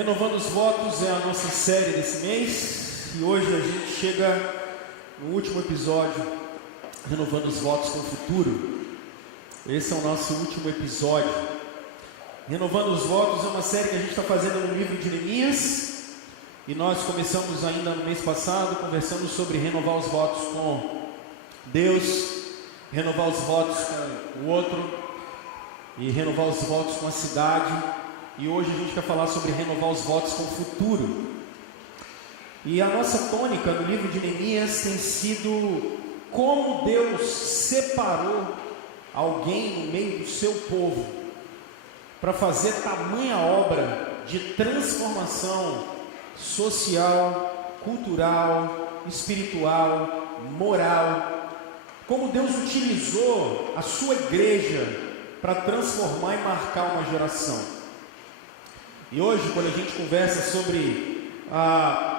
Renovando os votos é a nossa série desse mês e hoje a gente chega no último episódio, renovando os votos com o futuro. Esse é o nosso último episódio. Renovando os votos é uma série que a gente está fazendo no livro de Neemias e nós começamos ainda no mês passado conversando sobre renovar os votos com Deus, renovar os votos com o outro e renovar os votos com a cidade. E hoje a gente vai falar sobre renovar os votos com o futuro. E a nossa tônica no livro de Neemias tem sido como Deus separou alguém no meio do seu povo para fazer tamanha obra de transformação social, cultural, espiritual, moral. Como Deus utilizou a sua igreja para transformar e marcar uma geração. E hoje, quando a gente conversa sobre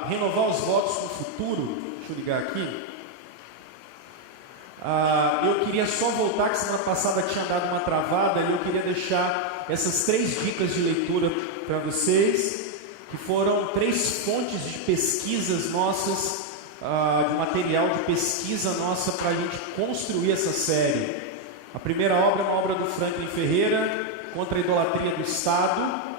renovar os votos com o futuro, deixa eu ligar aqui, eu queria só voltar, que semana passada tinha dado uma travada, e eu queria deixar essas 3 dicas de leitura para vocês, que foram 3 fontes de pesquisas nossas, de material de pesquisa nossa para a gente construir essa série. A primeira obra é uma obra do Franklin Ferreira, Contra a Idolatria do Estado.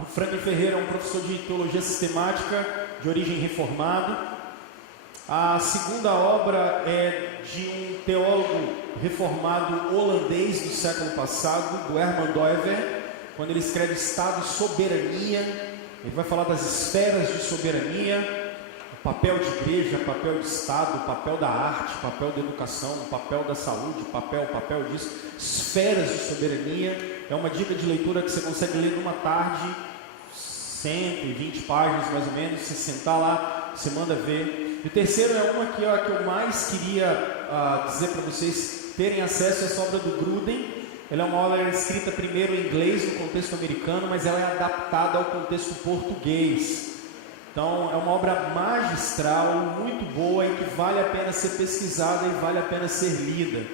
O Franklin Ferreira é um professor de teologia sistemática de origem reformada. A segunda obra é de um teólogo reformado holandês do século passado, do Herman Doiver, quando ele escreve Estado e Soberania. Ele vai falar das esferas de soberania, o papel de igreja, o papel de Estado, o papel da arte, o papel da educação, o papel da saúde, o papel disso, esferas de soberania. É uma dica de leitura que você consegue ler numa tarde, 120 páginas mais ou menos. Você sentar lá, você manda ver. E o terceiro é uma que eu mais queria dizer para vocês terem acesso, essa obra do Gruden. Ela é uma obra escrita primeiro em inglês no contexto americano, mas ela é adaptada ao contexto português. Então é uma obra magistral, muito boa e que vale a pena ser pesquisada e vale a pena ser lida.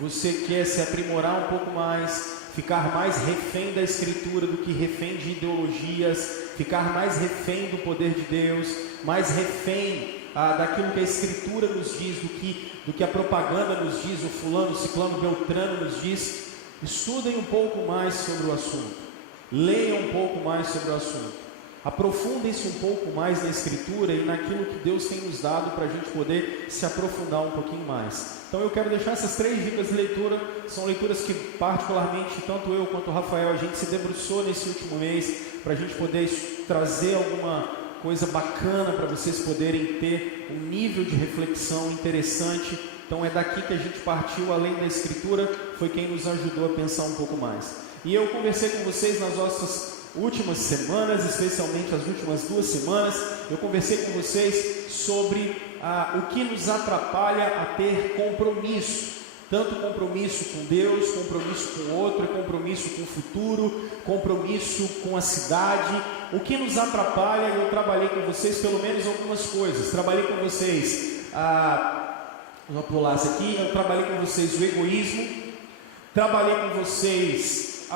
Você quer se aprimorar um pouco mais, ficar mais refém da Escritura do que refém de ideologias, ficar mais refém do poder de Deus, mais refém daquilo que a Escritura nos diz, do que a propaganda nos diz, o fulano, ciclano, beltrano nos diz. Estudem um pouco mais sobre o assunto, leiam um pouco mais sobre o assunto, aprofundem-se um pouco mais na Escritura e naquilo que Deus tem nos dado para a gente poder se aprofundar um pouquinho mais. Então eu quero deixar essas 3 dicas de leitura. São leituras que particularmente, tanto eu quanto o Rafael, a gente se debruçou nesse último mês, para a gente poder trazer alguma coisa bacana para vocês poderem ter um nível de reflexão interessante. Então é daqui que a gente partiu, além da Escritura, foi quem nos ajudou a pensar um pouco mais. E eu conversei com vocês nas nossas últimas semanas, especialmente as últimas 2 semanas, eu conversei com vocês sobre o que nos atrapalha a ter compromisso. Tanto compromisso com Deus, compromisso com o outro, compromisso com o futuro, compromisso com a cidade. O que nos atrapalha, eu trabalhei com vocês pelo menos algumas coisas. Trabalhei com vocês, vou pular isso aqui, eu trabalhei com vocês o egoísmo, trabalhei com vocês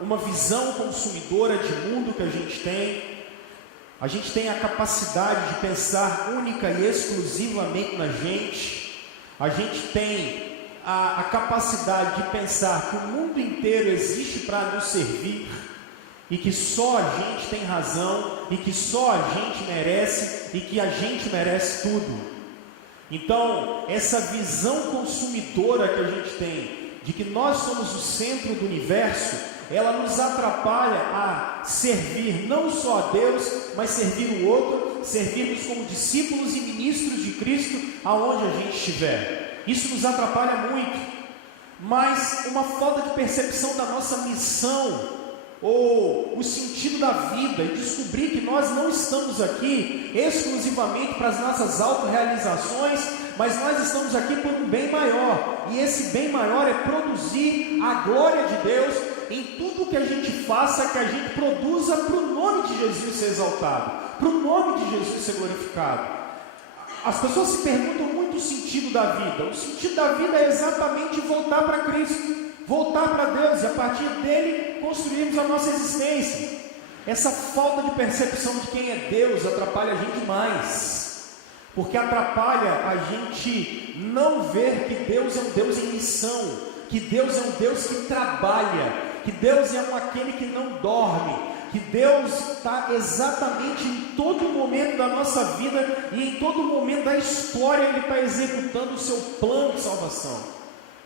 uma visão consumidora de mundo que a gente tem. A gente tem a capacidade de pensar única e exclusivamente na gente. A gente tem a capacidade de pensar que o mundo inteiro existe para nos servir e que só a gente tem razão e que só a gente merece e que a gente merece tudo. Então, essa visão consumidora que a gente tem de que nós somos o centro do universo, ela nos atrapalha a servir não só a Deus, mas servir o outro, servirmos como discípulos e ministros de Cristo aonde a gente estiver. Isso nos atrapalha muito, mas uma falta de percepção da nossa missão, ou o sentido da vida, e descobrir que nós não estamos aqui exclusivamente para as nossas autorrealizações, mas nós estamos aqui por um bem maior, e esse bem maior é produzir a glória de Deus em tudo que a gente faça, que a gente produza para o nome de Jesus ser exaltado, para o nome de Jesus ser glorificado. As pessoas se perguntam muito o sentido da vida. O sentido da vida é exatamente voltar para Cristo. voltar para Deus e a partir dele construirmos a nossa existência. Essa falta de percepção de quem é Deus atrapalha a gente demais, porque atrapalha a gente não ver que Deus é um Deus em missão, que Deus é um Deus que trabalha, que Deus é aquele que não dorme, que Deus está exatamente em todo momento da nossa vida e em todo momento da história Ele está executando o seu plano de salvação.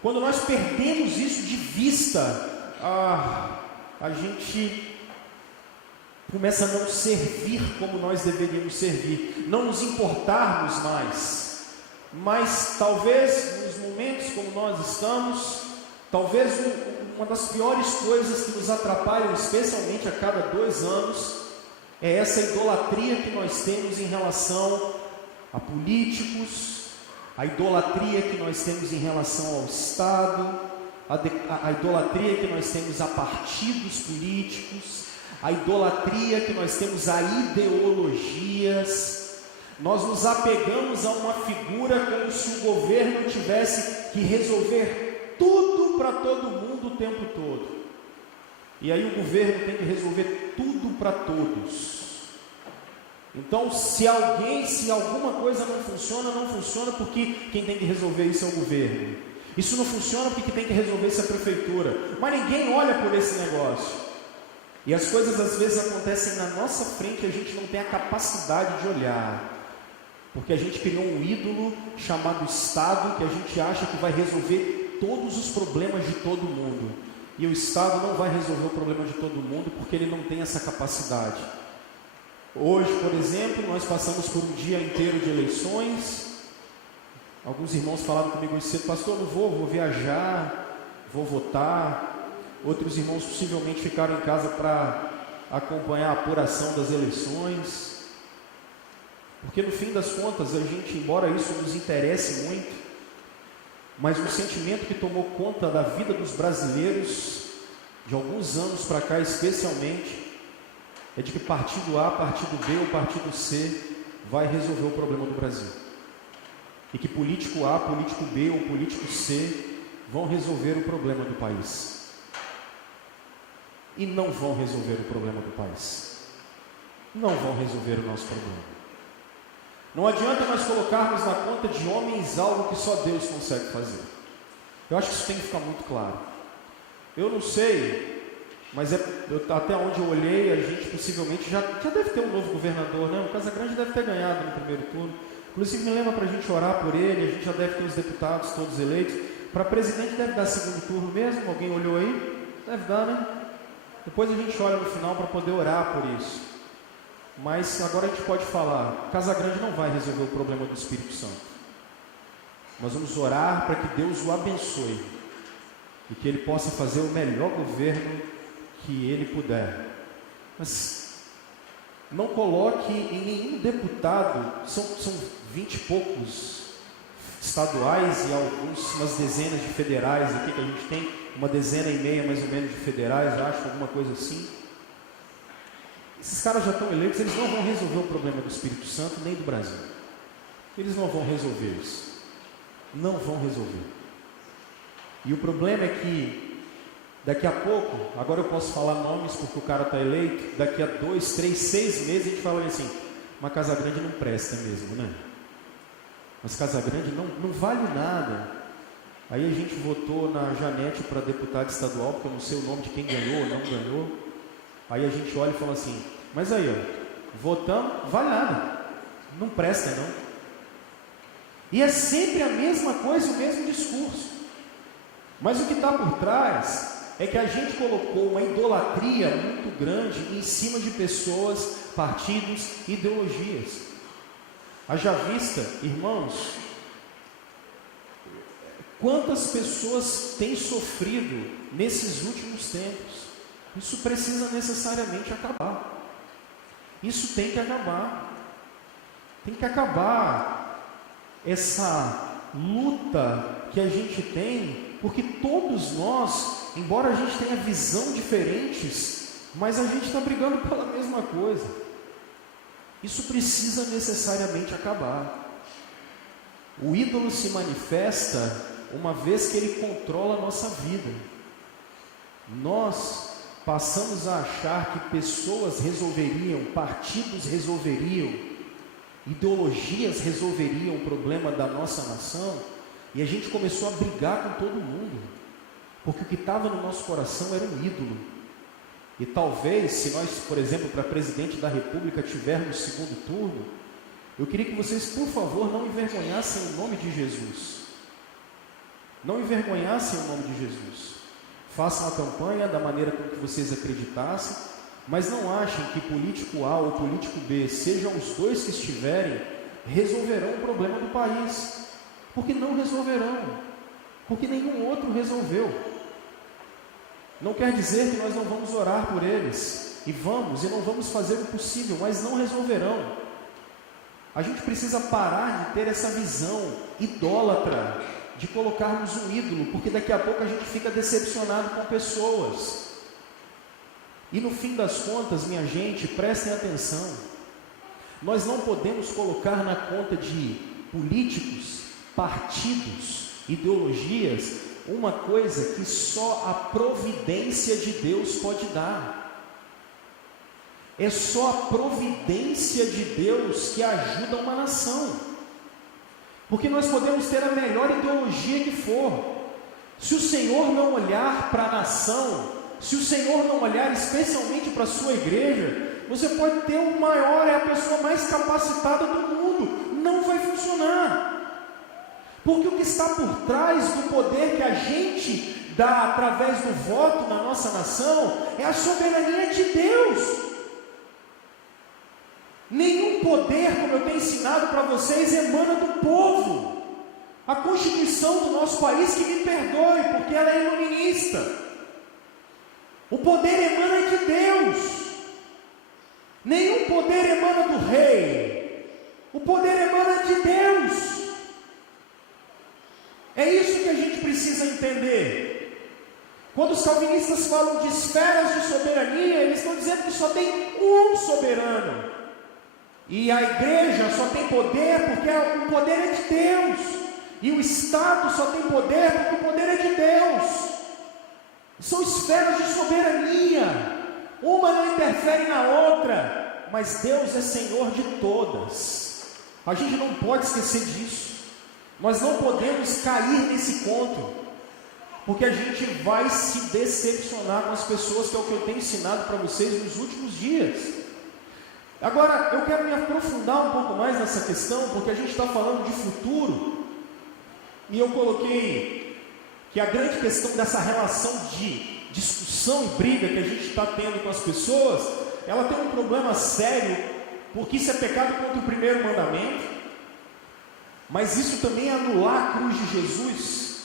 Quando nós perdemos isso de vista, a gente começa a não servir como nós deveríamos servir, não nos importarmos mais. Mas talvez nos momentos como nós estamos, talvez uma das piores coisas que nos atrapalham, especialmente a cada 2 anos, é essa idolatria que nós temos em relação a políticos, a idolatria que nós temos em relação ao Estado, a idolatria que nós temos a partidos políticos, a idolatria que nós temos a ideologias. Nós nos apegamos a uma figura como se o governo tivesse que resolver tudo para todo mundo o tempo todo. E aí o governo tem que resolver tudo para todos. Então, se alguma coisa não funciona porque quem tem que resolver isso é o governo. Isso não funciona porque quem tem que resolver isso é a prefeitura. Mas ninguém olha por esse negócio. E as coisas às vezes acontecem na nossa frente e a gente não tem a capacidade de olhar. Porque a gente criou um ídolo chamado Estado, que a gente acha que vai resolver todos os problemas de todo mundo. E o Estado não vai resolver o problema de todo mundo porque ele não tem essa capacidade. Hoje, por exemplo, nós passamos por um dia inteiro de eleições. Alguns irmãos falaram comigo hoje cedo: pastor, eu não vou viajar, vou votar. Outros irmãos possivelmente ficaram em casa para acompanhar a apuração das eleições. Porque no fim das contas, a gente, embora isso nos interesse muito, mas um sentimento que tomou conta da vida dos brasileiros, de alguns anos para cá especialmente, é de que partido A, partido B ou partido C vai resolver o problema do Brasil. E que político A, político B ou político C vão resolver o problema do país. E não vão resolver o problema do país. Não vão resolver o nosso problema. Não adianta nós colocarmos na conta de homens algo que só Deus consegue fazer. Eu acho que isso tem que ficar muito claro. Eu não sei, mas até onde eu olhei, a gente possivelmente já deve ter um novo governador, né? O Casagrande deve ter ganhado no primeiro turno. Inclusive me lembra para a gente orar por ele. A gente já deve ter os deputados todos eleitos. Para presidente deve dar segundo turno mesmo? Alguém olhou aí? Deve dar, né? Depois a gente olha no final para poder orar por isso. Mas agora a gente pode falar: Casagrande não vai resolver o problema do Espírito Santo. Nós vamos orar para que Deus o abençoe e que ele possa fazer o melhor governo que ele puder. Mas não coloque em nenhum deputado, são 20 e poucos estaduais e umas dezenas de federais aqui que a gente tem, 1,5 dezena mais ou menos de federais, acho, alguma coisa assim. Esses caras já estão eleitos, eles não vão resolver o problema do Espírito Santo nem do Brasil. Eles não vão resolver isso. Não vão resolver. E o problema é que daqui a pouco, agora eu posso falar nomes porque o cara está eleito, daqui a 2, 3, 6 meses a gente fala assim: mas Casagrande não presta mesmo, né? Mas Casagrande não vale nada. Aí a gente votou na Janete para deputada estadual, porque eu não sei o nome de quem ganhou ou não ganhou. Aí a gente olha e fala assim: mas aí, ó, votamos, vale nada, não presta não. E é sempre a mesma coisa, o mesmo discurso. Mas o que está por trás é que a gente colocou uma idolatria muito grande em cima de pessoas, partidos, ideologias. Haja vista, irmãos, quantas pessoas têm sofrido nesses últimos tempos. Isso precisa necessariamente acabar. Isso tem que acabar. Tem que acabar essa luta que a gente tem, porque todos nós, embora a gente tenha visão diferentes, mas a gente está brigando pela mesma coisa. Isso precisa necessariamente acabar. O ídolo se manifesta uma vez que ele controla a nossa vida. Nós passamos a achar que pessoas resolveriam, partidos resolveriam, ideologias resolveriam o problema da nossa nação, e a gente começou a brigar com todo mundo, porque o que estava no nosso coração era um ídolo. E talvez, se nós, por exemplo, para presidente da República tivermos segundo turno, eu queria que vocês, por favor, não envergonhassem o nome de Jesus. Não envergonhassem o nome de Jesus. Façam a campanha da maneira com que vocês acreditassem, mas não achem que político A ou político B, sejam os dois que estiverem, resolverão o problema do país. Porque não resolverão. Porque nenhum outro resolveu. Não quer dizer que nós não vamos orar por eles. E não vamos fazer o possível, mas não resolverão. A gente precisa parar de ter essa visão idólatra, de colocarmos um ídolo, porque daqui a pouco a gente fica decepcionado com pessoas. E no fim das contas, minha gente, prestem atenção, nós não podemos colocar na conta de políticos, partidos, ideologias, uma coisa que só a providência de Deus pode dar. É só a providência de Deus que ajuda uma nação. Porque nós podemos ter a melhor ideologia que for. Se o Senhor não olhar para a nação, se o Senhor não olhar especialmente para a sua igreja, você pode ter o maior, é a pessoa mais capacitada do mundo. Não vai funcionar. Porque o que está por trás do poder que a gente dá através do voto na nossa nação é a soberania de Deus. Nenhum poder, como eu tenho ensinado para vocês, emana do povo. A Constituição do nosso país, que me perdoe, porque ela é iluminista. O poder emana de Deus. Nenhum poder emana do rei. O poder emana de Deus. É isso que a gente precisa entender. Quando os calvinistas falam de esferas de soberania, eles estão dizendo que só tem um soberano. E a igreja só tem poder porque o poder é de Deus. E o Estado só tem poder porque o poder é de Deus. São esferas de soberania. Uma não interfere na outra. Mas Deus é Senhor de todas. A gente não pode esquecer disso. Nós não podemos cair nesse conto. Porque a gente vai se decepcionar com as pessoas, que é o que eu tenho ensinado para vocês nos últimos dias. Agora, eu quero me aprofundar um pouco mais nessa questão, porque a gente está falando de futuro, e eu coloquei que a grande questão dessa relação de discussão e briga que a gente está tendo com as pessoas, ela tem um problema sério, porque isso é pecado contra o primeiro mandamento, mas isso também é anular a cruz de Jesus,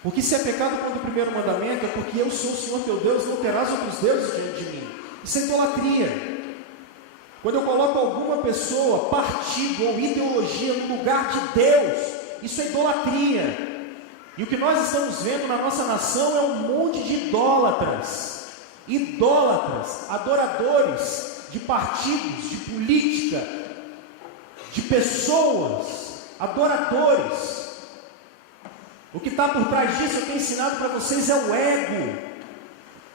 porque se é pecado contra o primeiro mandamento, é porque eu sou o Senhor teu Deus, não terás outros deuses diante de mim. Isso é idolatria. Quando eu coloco alguma pessoa, partido ou ideologia no lugar de Deus, isso é idolatria. E o que nós estamos vendo na nossa nação é um monte de idólatras, adoradores de partidos, de política, de pessoas, adoradores. O que está por trás disso, eu tenho ensinado para vocês, é o ego.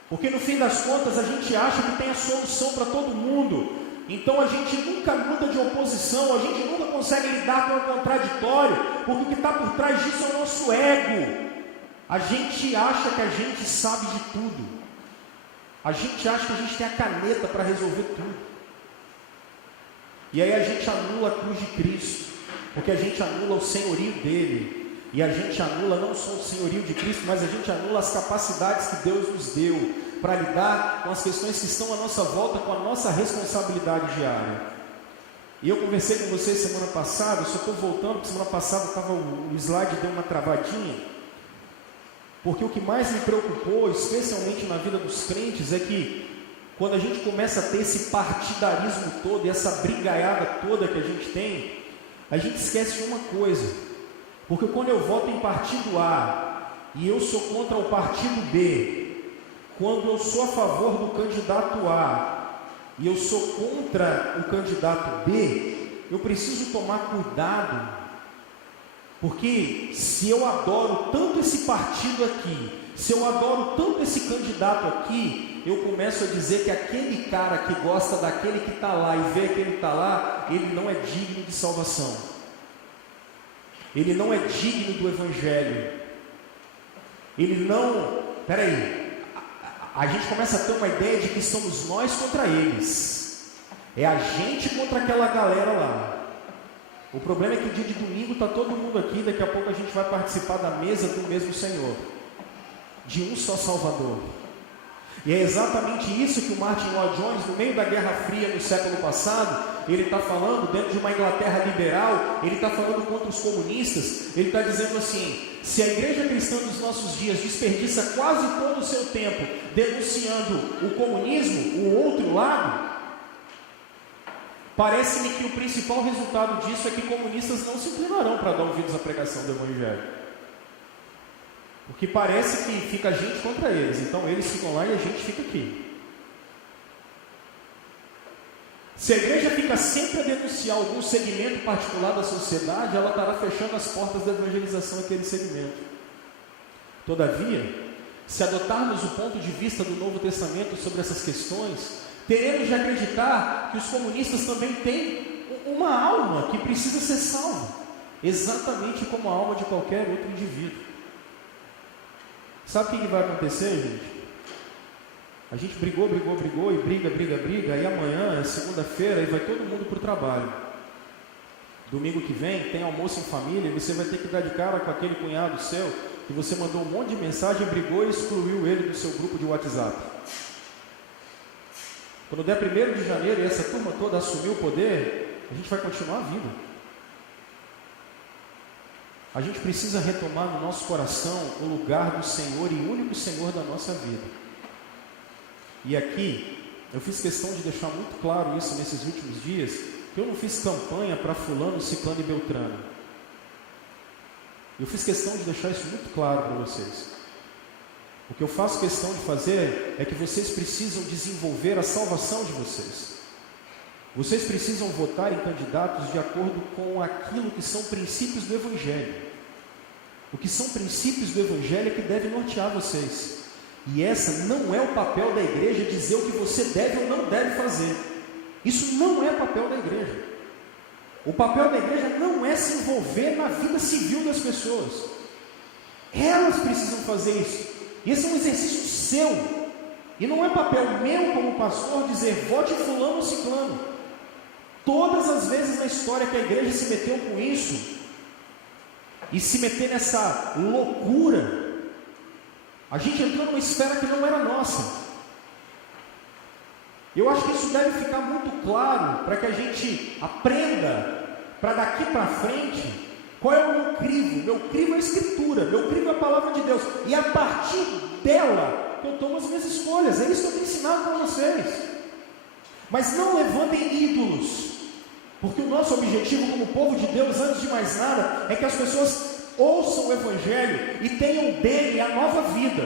Porque no fim das contas a gente acha que tem a solução para todo mundo. Então a gente nunca muda de oposição, a gente nunca consegue lidar com o contraditório, porque o que está por trás disso é o nosso ego. A gente acha que a gente sabe de tudo. A gente acha que a gente tem a caneta para resolver tudo. E aí a gente anula a cruz de Cristo, porque a gente anula o senhorio dele. E a gente anula não só o senhorio de Cristo, mas a gente anula as capacidades que Deus nos deu para lidar com as questões que estão à nossa volta, com a nossa responsabilidade diária. E eu conversei com vocês semana passada, eu só estou voltando, porque semana passada o slide deu uma travadinha, porque o que mais me preocupou, especialmente na vida dos crentes, é que quando a gente começa a ter esse partidarismo todo, e essa brigaiada toda que a gente tem, a gente esquece de uma coisa. Porque quando eu voto em partido A e eu sou contra o partido B, quando eu sou a favor do candidato A e eu sou contra o candidato B, eu preciso tomar cuidado, porque se eu adoro tanto esse partido aqui Se eu adoro tanto esse candidato aqui, eu começo a dizer que aquele cara que gosta daquele que está lá e vê que ele está lá, ele não é digno de salvação. Ele não é digno do Evangelho. Ele não... Peraí. A gente começa a ter uma ideia de que somos nós contra eles. É a gente contra aquela galera lá. O problema é que o dia de domingo está todo mundo aqui, daqui a pouco a gente vai participar da mesa do mesmo Senhor, de um só Salvador. E é exatamente isso que o Martin Lloyd Jones, no meio da Guerra Fria no século passado, ele está falando, dentro de uma Inglaterra liberal, ele está falando contra os comunistas. Ele está dizendo assim: se a igreja cristã dos nossos dias desperdiça quase todo o seu tempo denunciando o comunismo, o outro lado, parece-me que o principal resultado disso é que comunistas não se inclinarão para dar ouvidos à pregação do Evangelho. Porque parece que fica a gente contra eles. Então eles ficam lá e a gente fica aqui. Se a igreja fica sempre a denunciar algum segmento particular da sociedade, ela estará fechando as portas da evangelização àquele segmento. Todavia, se adotarmos o ponto de vista do Novo Testamento sobre essas questões, teremos de acreditar que os comunistas também têm uma alma que precisa ser salva, exatamente como a alma de qualquer outro indivíduo. Sabe o que vai acontecer, gente? A gente brigou e briga, e amanhã é segunda-feira e vai todo mundo para o trabalho. Domingo que vem tem almoço em família e você vai ter que dar de cara com aquele cunhado seu que você mandou um monte de mensagem, brigou e excluiu ele do seu grupo de WhatsApp. Quando der 1º de janeiro e essa turma toda assumir o poder, a gente vai continuar a vida. A gente precisa retomar no nosso coração o lugar do Senhor e único Senhor da nossa vida. E aqui, eu fiz questão de deixar muito claro isso nesses últimos dias, que eu não fiz campanha para fulano, ciclano e beltrano. Eu fiz questão de deixar isso muito claro para vocês. O que eu faço questão de fazer é que vocês precisam desenvolver a salvação de vocês. Vocês precisam votar em candidatos de acordo com aquilo que são princípios do Evangelho. O que são princípios do Evangelho é que deve nortear vocês. E essa não é o papel da igreja dizer o que você deve ou não deve fazer. Isso não é papel da igreja. O papel da igreja não é se envolver na vida civil das pessoas. Elas precisam fazer isso. E esse é um exercício seu. E não é papel meu como pastor dizer vote fulano ou ciclano. Todas as vezes na história que a igreja se meteu com isso, e se meter nessa loucura, a gente entrou numa esfera que não era nossa. Eu acho que isso deve ficar muito claro, para que a gente aprenda, para daqui para frente, qual é o meu crivo? Meu crivo é a Escritura, meu crivo é a Palavra de Deus, e a partir dela, eu tomo as minhas escolhas. É isso que eu tenho ensinado para vocês. Mas não levantem ídolos, porque o nosso objetivo como povo de Deus, antes de mais nada, é que as pessoas ouçam o Evangelho e tenham dele a nova vida.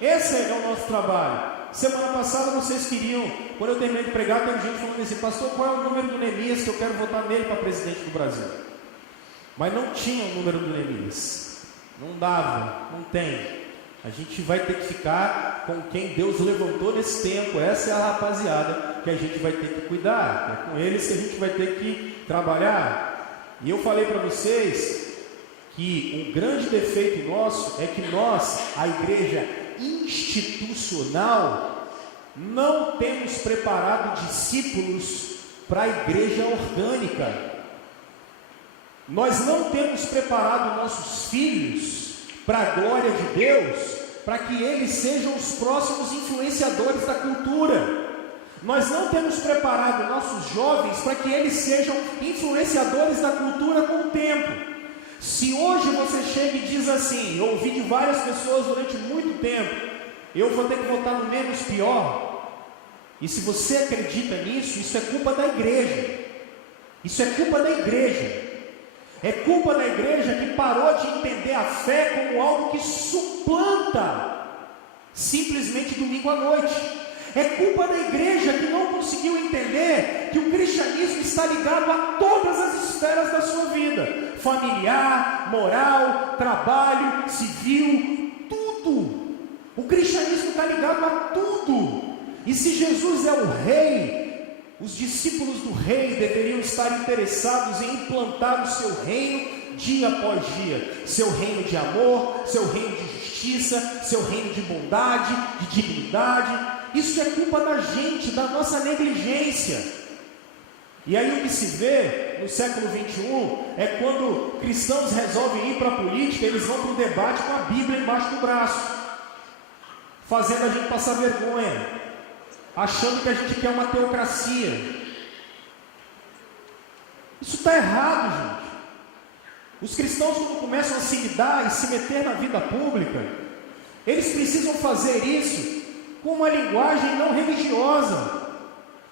Esse é o nosso trabalho. Semana passada vocês queriam, quando eu terminei de pregar, tem gente falando assim: pastor, qual é o número do Neemias que eu quero votar nele para presidente do Brasil? Mas não tinha o número do Neemias. Não dava, não tem. A gente vai ter que ficar com quem Deus levantou nesse tempo. Essa é a rapaziada que a gente vai ter que cuidar. É com eles que a gente vai ter que trabalhar. E eu falei para vocês que um grande defeito nosso é que nós, a igreja institucional, não temos preparado discípulos para a igreja orgânica. Nós não temos preparado nossos filhos para a glória de Deus, para que eles sejam os próximos influenciadores da cultura. Nós não temos preparado nossos jovens para que eles sejam influenciadores da cultura com o tempo. Se hoje você chega e diz assim, eu ouvi de várias pessoas durante muito tempo, eu vou ter que votar no menos pior, e se você acredita nisso, isso é culpa da igreja. Isso é culpa da igreja. É culpa da igreja que parou de entender a fé como algo que suplanta simplesmente domingo à noite. É culpa da igreja que não conseguiu entender que o cristianismo está ligado a todas as esferas da sua vida: familiar, moral, trabalho, civil, tudo. está ligado a tudo. E se Jesus é o rei, os discípulos do rei deveriam estar interessados em implantar o seu reino dia após dia. Seu reino de amor, seu reino de justiça, seu reino de bondade, de dignidade. Isso é culpa da gente, da nossa negligência. E aí o que se vê no século 21 é quando cristãos resolvem ir para a política, eles vão para o debate com a Bíblia embaixo do braço, fazendo a gente passar vergonha, achando que a gente quer uma teocracia. Isso está errado, gente. Os cristãos, quando começam a se lidar e se meter na vida pública, eles precisam fazer isso com uma linguagem não religiosa.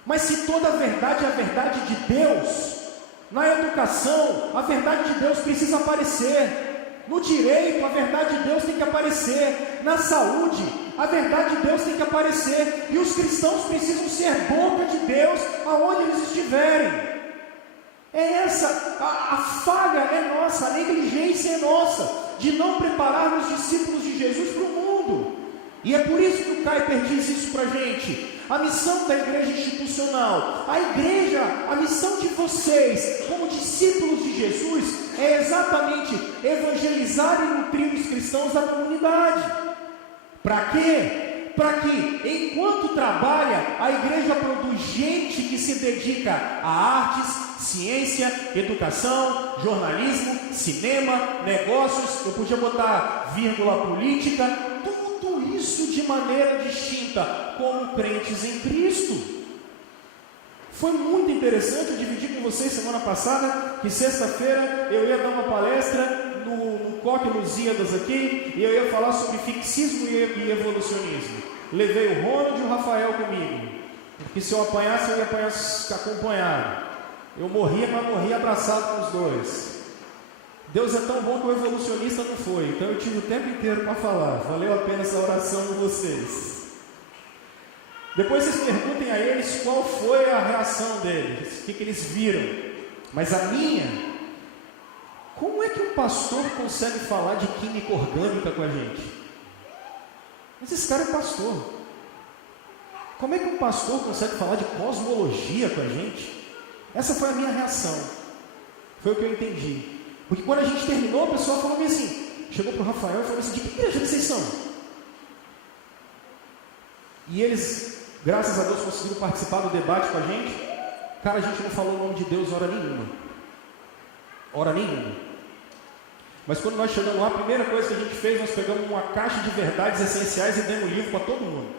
Mas se toda a verdade é a verdade de Deus, na educação, a verdade de Deus precisa aparecer. No direito, a verdade de Deus tem que aparecer. Na saúde, a verdade de Deus tem que aparecer. E os cristãos precisam ser boca de Deus aonde eles estiverem. É essa, a falha é nossa, a negligência é nossa, de não preparar os discípulos de Jesus para o mundo. E é por isso que o Kuyper diz isso para a gente. A missão da igreja institucional, a igreja, a missão de vocês, como discípulos de Jesus, é exatamente evangelizar e nutrir os cristãos da comunidade. Para quê? Para que, enquanto trabalha, a igreja produz gente que se dedica a artes, ciência, educação, jornalismo, cinema, negócios, eu podia botar vírgula política, tudo isso de maneira distinta, como crentes em Cristo. Foi muito interessante, eu dividi com vocês semana passada, que sexta-feira eu ia dar uma palestra no Coque Lusíadas aqui, e eu ia falar sobre fixismo e evolucionismo. Levei o Ronald e o Rafael comigo, porque se eu apanhasse, eu ia apanhar acompanhado. Eu morria, mas morria abraçado com os dois. Deus é tão bom que o evolucionista não foi, então eu tive o tempo inteiro para falar. Valeu a pena essa oração de vocês. Depois vocês perguntem a eles qual foi a reação deles, o que eles viram. Mas a minha, como é que um pastor consegue falar de química orgânica com a gente? Mas esse cara é pastor. Como é que um pastor consegue falar de cosmologia com a gente? Essa foi a minha reação. Foi o que eu entendi. Porque quando a gente terminou, a pessoa falou assim, chegou para o Rafael e falou assim, de que igreja vocês são? E eles, graças a Deus, conseguiram participar do debate com a gente. Cara, a gente não falou o nome de Deus hora nenhuma. Hora nenhuma. Mas quando nós chegamos lá, a primeira coisa que a gente fez, nós pegamos uma caixa de verdades essenciais e demos um livro para todo mundo.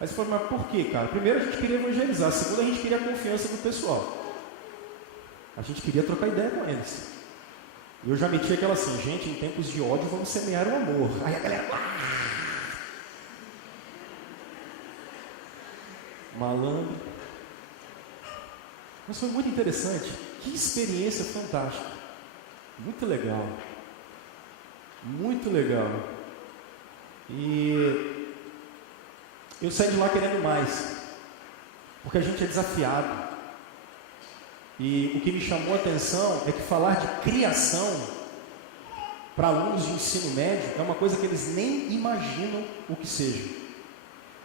Mas falou, mas por quê, cara? Primeiro a gente queria evangelizar, segundo a gente queria a confiança do pessoal. A gente queria trocar ideia com eles. E eu já meti aquela assim, gente, em tempos de ódio vamos semear o amor. Aí a galera, malandro. Mas foi muito interessante. Que experiência fantástica. Muito legal. Muito legal. E eu saí de lá querendo mais. Porque a gente é desafiado. E o que me chamou a atenção é que falar de criação para alunos de ensino médio é uma coisa que eles nem imaginam o que seja.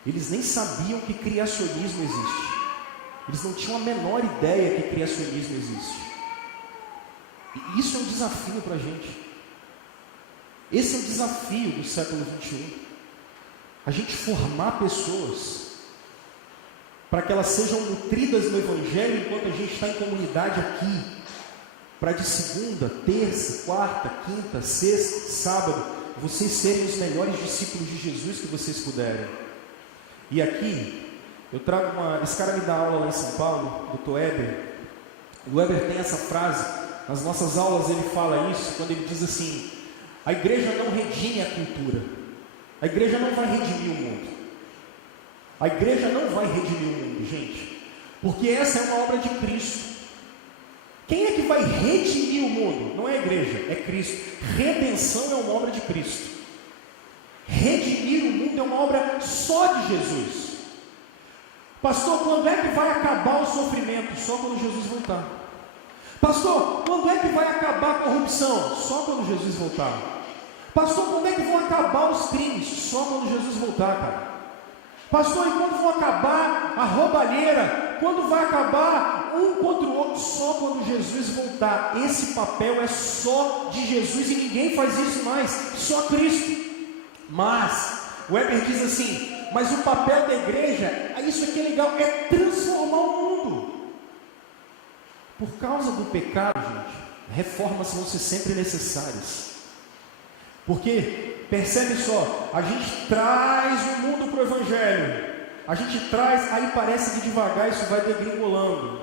Eles nem sabiam que criacionismo existe. Eles não tinham a menor ideia que criacionismo existe. E isso é um desafio para a gente. Esse é o desafio do século 21. A gente formar pessoas para que elas sejam nutridas no Evangelho enquanto a gente está em comunidade aqui, para de segunda, terça, quarta, quinta, sexta, sábado, vocês serem os melhores discípulos de Jesus que vocês puderem. E aqui, eu trago esse cara me dá aula lá em São Paulo, Dr. Weber. O Weber tem essa frase, nas nossas aulas ele fala isso, quando ele diz assim, a igreja não redime a cultura, a igreja não vai redimir o mundo. A igreja não vai redimir o mundo, gente, porque essa é uma obra de Cristo. Quem é que vai redimir o mundo? Não é a igreja, é Cristo. Redenção é uma obra de Cristo. Redimir o mundo é uma obra só de Jesus. Pastor, quando é que vai acabar o sofrimento? Só quando Jesus voltar. Pastor, quando é que vai acabar a corrupção? Só quando Jesus voltar. Pastor, quando é que vão acabar os crimes? Só quando Jesus voltar, cara. Pastor, e quando vão acabar a roubalheira? Quando vai acabar um contra o outro? Só quando Jesus voltar. Esse papel é só de Jesus e ninguém faz isso mais, só Cristo. Mas o Weber diz assim: mas o papel da igreja, isso aqui é legal, é transformar o mundo. Por causa do pecado, gente, reformas vão ser sempre necessárias. Porque, percebe só, a gente traz o mundo para o Evangelho, a gente traz, aí parece que devagar isso vai degringolando.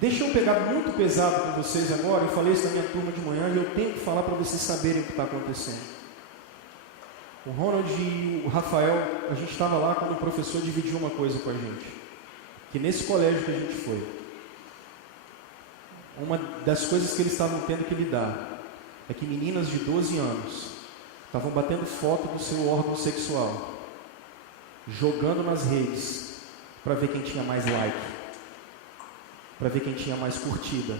Deixa eu pegar muito pesado com vocês agora, eu falei isso na minha turma de manhã, e eu tenho que falar para vocês saberem o que está acontecendo. O Ronald e o Rafael, a gente estava lá quando o professor dividiu uma coisa com a gente, que nesse colégio que a gente foi, uma das coisas que eles estavam tendo que lidar é que meninas de 12 anos estavam batendo foto do seu órgão sexual, jogando nas redes, para ver quem tinha mais like, para ver quem tinha mais curtida.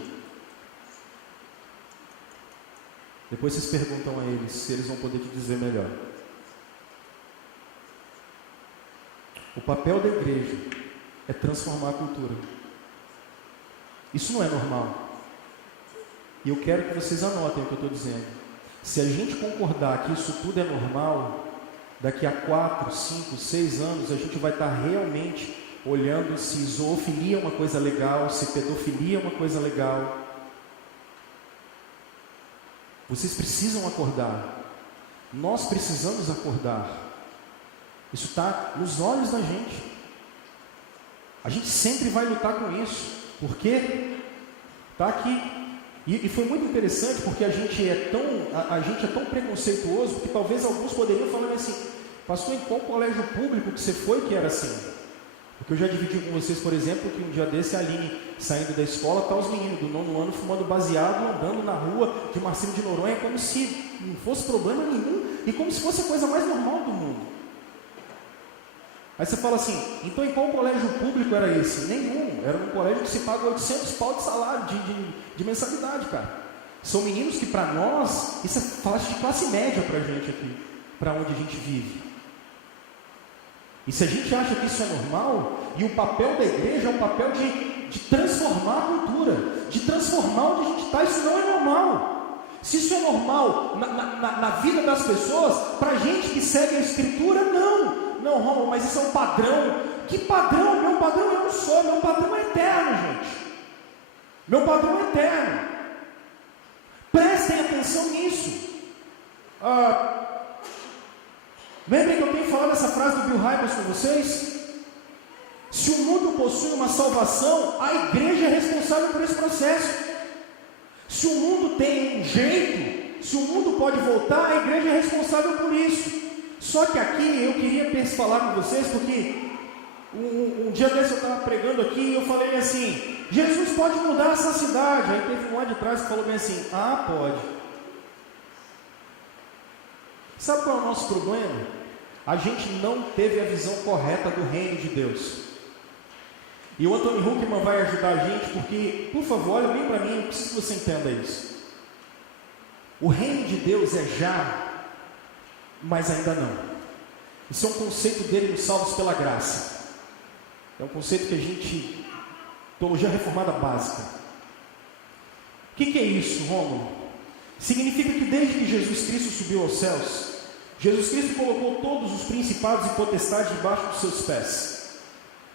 Depois vocês perguntam a eles se eles vão poder te dizer melhor. O papel da igreja é transformar a cultura. Isso não é normal. E eu quero que vocês anotem o que eu estou dizendo. Se a gente concordar que isso tudo é normal, daqui a 4, 5, 6 anos, a gente vai estar realmente olhando se zoofilia é uma coisa legal, se pedofilia é uma coisa legal. Vocês precisam acordar. Nós precisamos acordar. Isso está nos olhos da gente. A gente sempre vai lutar com isso. Por quê? Está aqui. E foi muito interessante porque a gente é tão preconceituoso que talvez alguns poderiam falar assim: pastor, em qual colégio público que você foi que era assim? Porque eu já dividi com vocês, por exemplo, que um dia desse a Aline saindo da escola, tá os meninos do 9º ano fumando baseado, andando na rua de Marcelo de Noronha, como se não fosse problema nenhum e como se fosse a coisa mais normal do mundo. Aí você fala assim: então em qual colégio público era esse? Nenhum, era um colégio que se paga 800 pau de salário, de mensalidade, cara. São meninos que para nós, isso é faixa de classe média para a gente aqui, para onde a gente vive. E se a gente acha que isso é normal, e o papel da igreja é um papel de transformar a cultura, de transformar onde a gente está, isso não é normal. Se isso é normal na vida das pessoas, para a gente que segue a Escritura, não. Não, Romulo, mas isso é um padrão. Que padrão? Meu padrão eu não sou, meu padrão é eterno, gente. Meu padrão é eterno. Prestem atenção nisso. Lembrem que eu tenho falado essa frase do Bill Hybels com vocês? Se o mundo possui uma salvação, a igreja é responsável por esse processo. Se o mundo tem um jeito, se o mundo pode voltar, a igreja é responsável por isso. Só que aqui eu queria falar com vocês, porque um dia desse eu estava pregando aqui e eu falei assim: Jesus pode mudar essa cidade. Aí teve um lá de trás que falou bem assim: ah, pode. Sabe qual é o nosso problema? A gente não teve a visão correta do reino de Deus. E o Anthony Huckman vai ajudar a gente, porque, por favor, olha bem para mim, eu preciso que você entenda isso. O reino de Deus é já, mas ainda não. Isso é um conceito dele nos Salvos pela Graça. É um conceito que a gente, teologia reformada básica. O que é isso, Rômulo? Significa que desde que Jesus Cristo subiu aos céus, Jesus Cristo colocou todos os principados e potestades debaixo dos seus pés.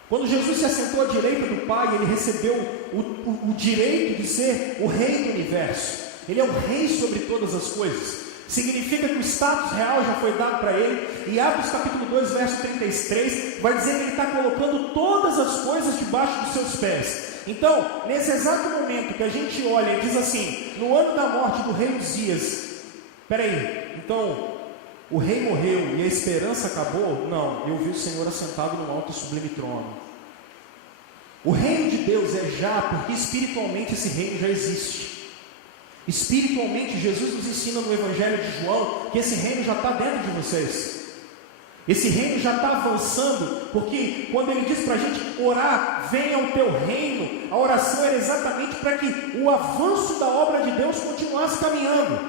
Quando Jesus se assentou à direita do Pai, ele recebeu o direito de ser o rei do universo. Ele é o rei sobre todas as coisas. Significa que o status real já foi dado para ele. E Atos capítulo 2, verso 33, vai dizer que ele está colocando todas as coisas debaixo dos seus pés. Então, nesse exato momento que a gente olha e diz assim: no ano da morte do rei Uzias, peraí, então o rei morreu e a esperança acabou? Não, eu vi o Senhor assentado no alto e sublime trono. O reino de Deus é já, porque espiritualmente esse reino já existe. Espiritualmente, Jesus nos ensina no Evangelho de João que esse reino já está dentro de vocês. Esse reino já está avançando, porque quando ele diz para a gente orar, venha o teu reino, a oração era exatamente para que o avanço da obra de Deus continuasse caminhando.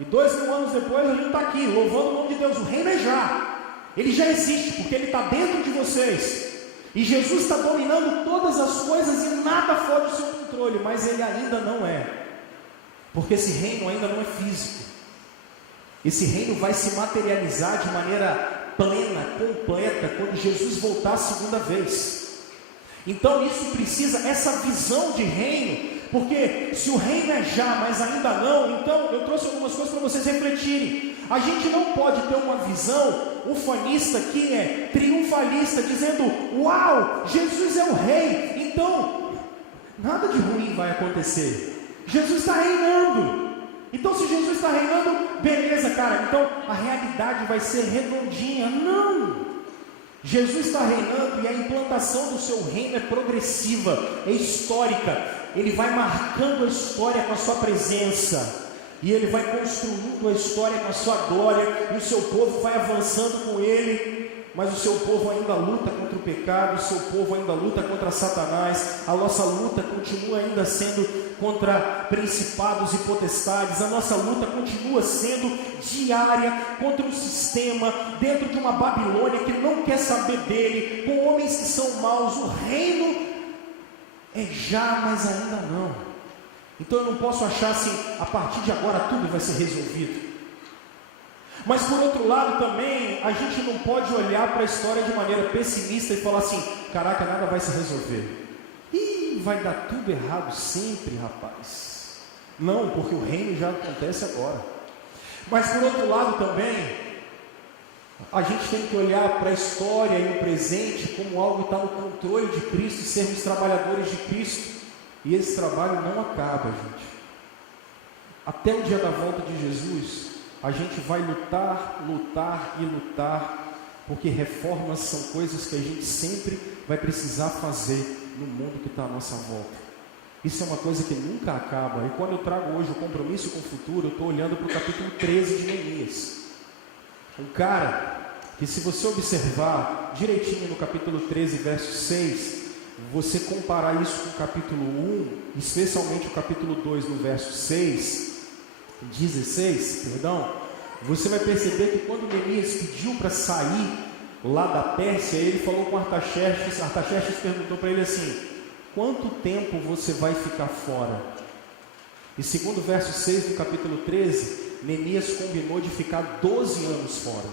e 2000 anos depois a gente está aqui, louvando o nome de Deus. O reino é já. Ele já existe, porque ele está dentro de vocês. E Jesus está dominando todas as coisas e nada foge do seu controle, mas ele ainda não é. Porque esse reino ainda não é físico. Esse reino vai se materializar de maneira plena, completa, quando Jesus voltar a segunda vez. Então isso precisa, essa visão de reino, porque se o reino é já, mas ainda não, então eu trouxe algumas coisas para vocês refletirem. A gente não pode ter uma visão ufanista que é triunfalista, dizendo, uau, Jesus é o rei, então nada de ruim vai acontecer. Jesus está reinando. Então se Jesus está reinando, beleza, cara, então a realidade vai ser redondinha. Não! Jesus está reinando e a implantação do seu reino é progressiva, é histórica. Ele vai marcando a história com a sua presença. E ele vai construindo a história com a sua glória, e o seu povo vai avançando com ele, mas o seu povo ainda luta contra o pecado, o seu povo ainda luta contra Satanás, a nossa luta continua ainda sendo contra principados e potestades, a nossa luta continua sendo diária contra o sistema, dentro de uma Babilônia que não quer saber dele, com homens que são maus. O reino é já, mas ainda não. Então eu não posso achar assim, a partir de agora tudo vai ser resolvido. Mas por outro lado também, a gente não pode olhar para a história de maneira pessimista e falar assim, caraca, nada vai se resolver. Ih, vai dar tudo errado sempre, rapaz. Não, porque o reino já acontece agora. Mas por outro lado também, a gente tem que olhar para a história e o presente como algo que está no controle de Cristo, e sermos trabalhadores de Cristo. E esse trabalho não acaba, gente. Até o dia da volta de Jesus, a gente vai lutar, lutar e lutar, porque reformas são coisas que a gente sempre vai precisar fazer no mundo que está à nossa volta. Isso é uma coisa que nunca acaba. E quando eu trago hoje o compromisso com o futuro, eu estou olhando para o capítulo 13 de Neemias. Um cara que, se você observar direitinho no capítulo 13, verso 6, você comparar isso com o capítulo 1, especialmente o capítulo 2, no verso 16, você vai perceber que quando Neemias pediu para sair lá da Pérsia, ele falou com Artaxerxes. Artaxerxes perguntou para ele assim, quanto tempo você vai ficar fora? E segundo o verso 6 do capítulo 13, Neemias combinou de ficar 12 anos fora.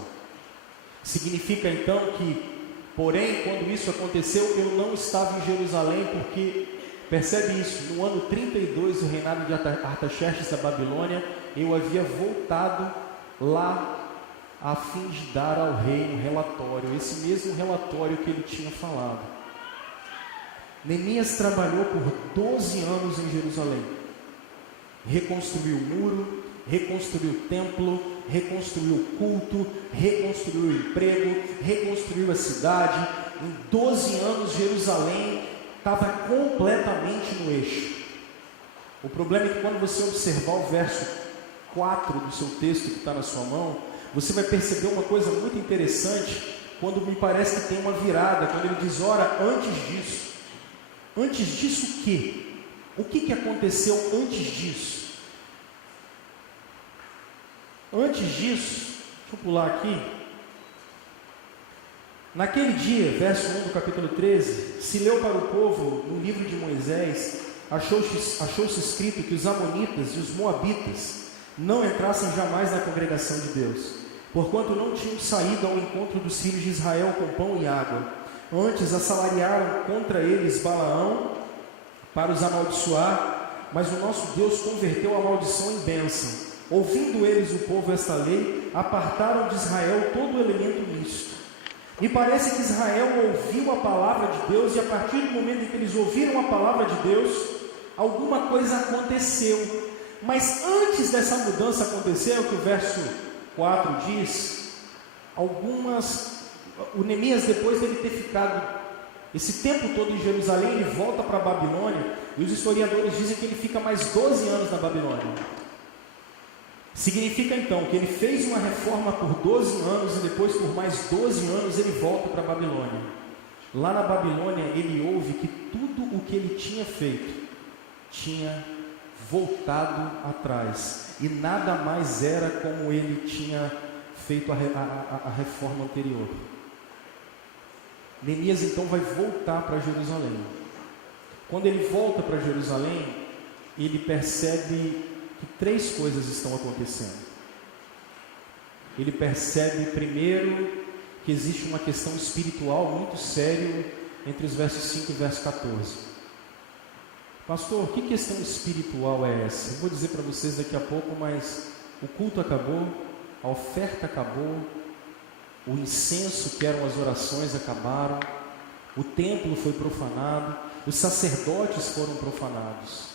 Significa então que, porém, quando isso aconteceu, eu não estava em Jerusalém, porque, percebe isso, no ano 32 do reinado de Artaxerxes da Babilônia, eu havia voltado lá a fim de dar ao rei um relatório, esse mesmo relatório que ele tinha falado. Neemias trabalhou por 12 anos em Jerusalém, reconstruiu o muro, reconstruiu o templo, reconstruiu o culto, reconstruiu o emprego, reconstruiu a cidade. Em 12 anos Jerusalém estava completamente no eixo. O problema é que quando você observar o verso 4 do seu texto que está na sua mão, você vai perceber uma coisa muito interessante, quando me parece que tem uma virada, quando ele diz, ora, antes disso o quê? O que aconteceu antes disso? Antes disso, deixa eu pular aqui. Naquele dia, verso 1 do capítulo 13, se leu para o povo no livro de Moisés, achou-se escrito que os amonitas e os moabitas não entrassem jamais na congregação de Deus, porquanto não tinham saído ao encontro dos filhos de Israel com pão e água. Antes assalariaram contra eles Balaão para os amaldiçoar, mas o nosso Deus converteu a maldição em bênção. Ouvindo eles, o povo, esta lei, apartaram de Israel todo o elemento misto. E parece que Israel ouviu a palavra de Deus, e a partir do momento em que eles ouviram a palavra de Deus, alguma coisa aconteceu. Mas antes dessa mudança acontecer, o que o verso 4 diz, o Neemias, depois dele ter ficado esse tempo todo em Jerusalém, ele volta para a Babilônia, e os historiadores dizem que ele fica mais 12 anos na Babilônia. Significa então que ele fez uma reforma por 12 anos e depois por mais 12 anos ele volta para a Babilônia. Lá na Babilônia ele ouve que tudo o que ele tinha feito tinha voltado atrás, e nada mais era como ele tinha feito a reforma anterior. Neemias então vai voltar para Jerusalém. Quando ele volta para Jerusalém, ele percebe que 3 coisas estão acontecendo. Ele percebe primeiro que existe uma questão espiritual muito séria entre os versos 5 e verso 14. Pastor, que questão espiritual é essa? Eu vou dizer para vocês daqui a pouco, mas o culto acabou, a oferta acabou, o incenso, que eram as orações, acabaram, o templo foi profanado, os sacerdotes foram profanados.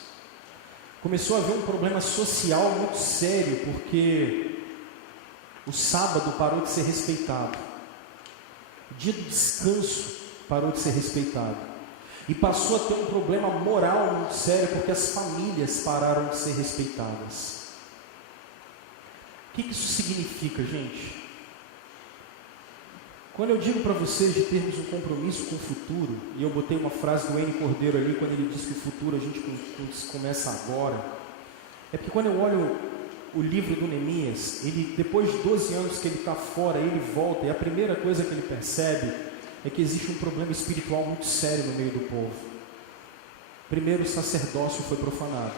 Começou a haver um problema social muito sério, porque o sábado parou de ser respeitado, o dia do descanso parou de ser respeitado, e passou a ter um problema moral muito sério, porque as famílias pararam de ser respeitadas. O que isso significa, gente? Quando eu digo para vocês de termos um compromisso com o futuro, e eu botei uma frase do N. Cordeiro ali, quando ele diz que o futuro a gente começa agora, é porque quando eu olho o livro do Neemias, ele, depois de 12 anos que ele está fora, ele volta, e a primeira coisa que ele percebe é que existe um problema espiritual muito sério no meio do povo. Primeiro, o sacerdócio foi profanado,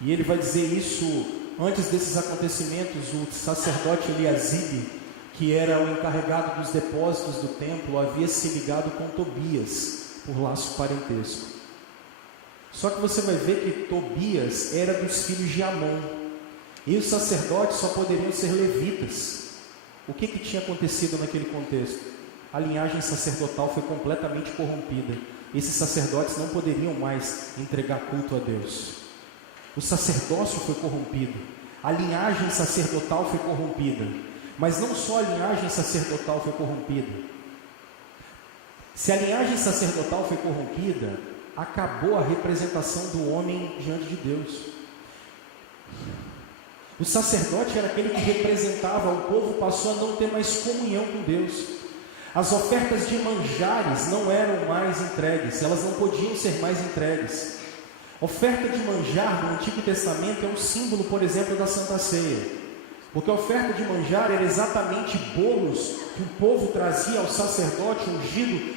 e ele vai dizer isso antes desses acontecimentos. O sacerdote Eliasibe, que era o encarregado dos depósitos do templo, havia se ligado com Tobias por laço parentesco. Só que você vai ver que Tobias era dos filhos de Amon, e os sacerdotes só poderiam ser levitas. O que tinha acontecido naquele contexto? A linhagem sacerdotal foi completamente corrompida. Esses sacerdotes não poderiam mais entregar culto a Deus. O sacerdócio foi corrompido, a linhagem sacerdotal foi corrompida. Mas não só a linhagem sacerdotal foi corrompida. Se a linhagem sacerdotal foi corrompida, acabou a representação do homem diante de Deus. O sacerdote era aquele que representava, o povo passou a não ter mais comunhão com Deus. As ofertas de manjares não eram mais entregues, elas não podiam ser mais entregues. Oferta de manjar no Antigo Testamento é um símbolo, por exemplo, da Santa Ceia. Porque a oferta de manjar era exatamente bolos que o povo trazia ao sacerdote ungido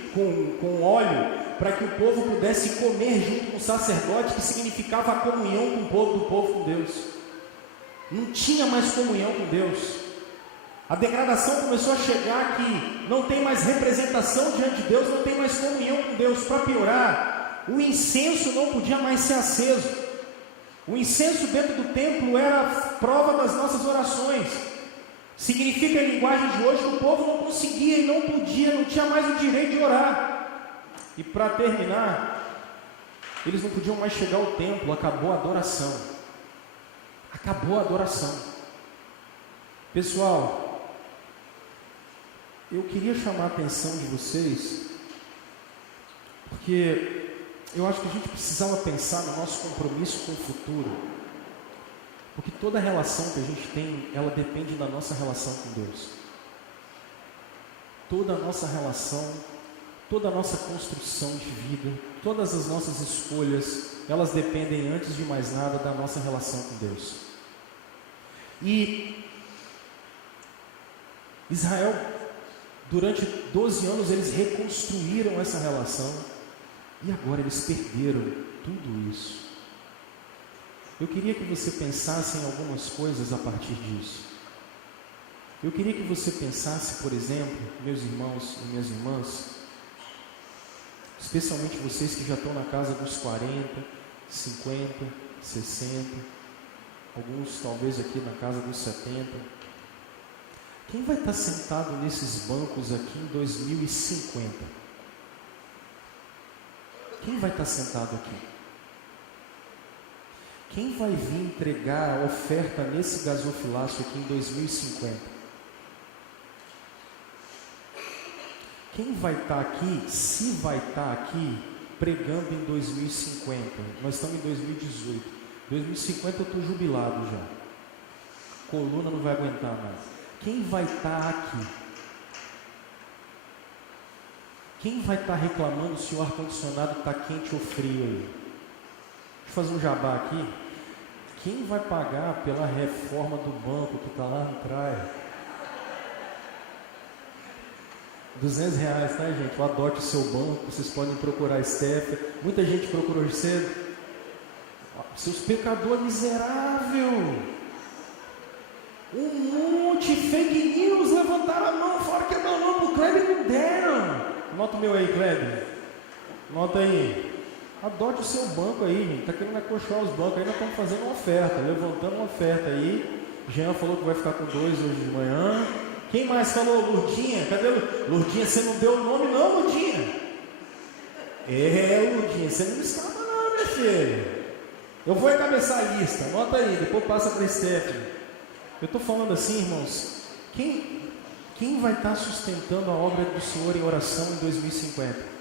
com óleo, para que o povo pudesse comer junto com o sacerdote, que significava a comunhão com o povo, do povo com Deus. Não tinha mais comunhão com Deus. A degradação começou a chegar, que não tem mais representação diante de Deus, não tem mais comunhão com Deus. Para piorar, o incenso não podia mais ser aceso. O incenso dentro do templo era a prova das nossas orações. Significa, em linguagem de hoje, que o povo não conseguia e não podia, não tinha mais o direito de orar. E para terminar, eles não podiam mais chegar ao templo, acabou a adoração. Acabou a adoração. Pessoal, eu queria chamar a atenção de vocês, porque eu acho que a gente precisava pensar no nosso compromisso com o futuro, porque toda relação que a gente tem, ela depende da nossa relação com Deus. Toda a nossa relação, toda a nossa construção de vida, todas as nossas escolhas, elas dependem, antes de mais nada, da nossa relação com Deus. E Israel, durante 12 anos, eles reconstruíram essa relação, e agora eles perderam tudo isso. Eu queria que você pensasse em algumas coisas a partir disso. Eu queria que você pensasse, por exemplo, meus irmãos e minhas irmãs, especialmente vocês que já estão na casa dos 40, 50, 60, alguns talvez aqui na casa dos 70. Quem vai estar sentado nesses bancos aqui em 2050? Quem vai estar sentado aqui? Quem vai vir entregar a oferta nesse gasofilácio aqui em 2050? Quem vai estar aqui, se vai estar aqui, pregando em 2050? Nós estamos em 2018. 2050 eu estou jubilado já. Coluna não vai aguentar mais. Quem vai estar aqui? Quem vai estar reclamando se o ar-condicionado está quente ou frio aí? eu fazer um jabá aqui. Quem vai pagar pela reforma do banco que está lá no CRAE? R$200, tá, gente? O Adote o Seu Banco. Vocês podem procurar a Steph. Muita gente procurou hoje cedo. Seus pecadores miserável. Um monte de fake news. Levantaram a mão, falaram que ia dar mão pro Kleber e não deram. Nota o meu aí, Kleber. Nota aí. Adote o seu banco aí, gente. Está querendo acolchoar os bancos. Aí nós estamos fazendo uma oferta, levantando uma oferta aí. Jean falou que vai ficar com 2 hoje de manhã. Quem mais falou? Lurdinha. Cadê Lurdinha? Você não deu o nome não, Lurdinha? Lurdinha, você não me escapa não, minha filha. Eu vou encabeçar a lista. Anota aí, depois passa para a Stephanie. Eu estou falando assim, irmãos. Quem vai estar sustentando a obra do Senhor em oração em 2050?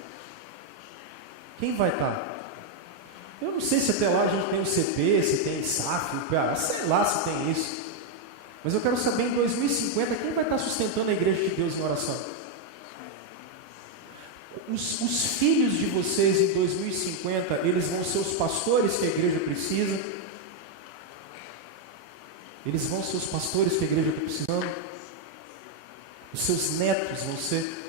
Quem vai estar? Eu não sei se até lá a gente tem o CP, se tem SAF, sei lá se tem isso. Mas eu quero saber em 2050 quem vai estar sustentando a igreja de Deus em oração? Os filhos de vocês em 2050, eles vão ser os pastores que a igreja precisa? Eles vão ser os pastores que a igreja está precisando? Os seus netos vão ser?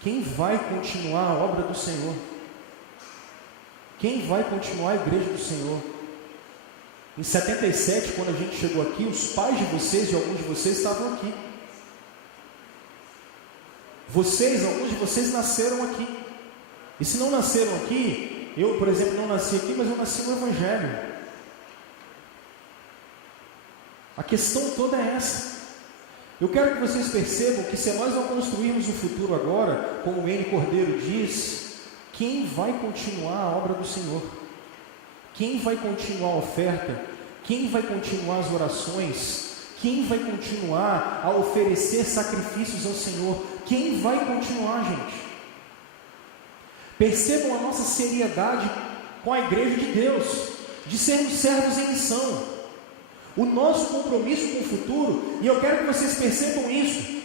Quem vai continuar a obra do Senhor? Quem vai continuar a igreja do Senhor? Em 77, quando a gente chegou aqui, os pais de vocês, de alguns de vocês, estavam aqui. Alguns de vocês nasceram aqui. E se não nasceram aqui, eu, por exemplo, não nasci aqui, mas eu nasci no Evangelho. A questão toda é essa. Eu quero que vocês percebam que se nós não construirmos o futuro agora, como o N. Cordeiro diz, quem vai continuar a obra do Senhor? Quem vai continuar a oferta? Quem vai continuar as orações? Quem vai continuar a oferecer sacrifícios ao Senhor? Quem vai continuar, gente? Percebam a nossa seriedade com a igreja de Deus, de sermos servos em missão. O nosso compromisso com o futuro, e eu quero que vocês percebam isso.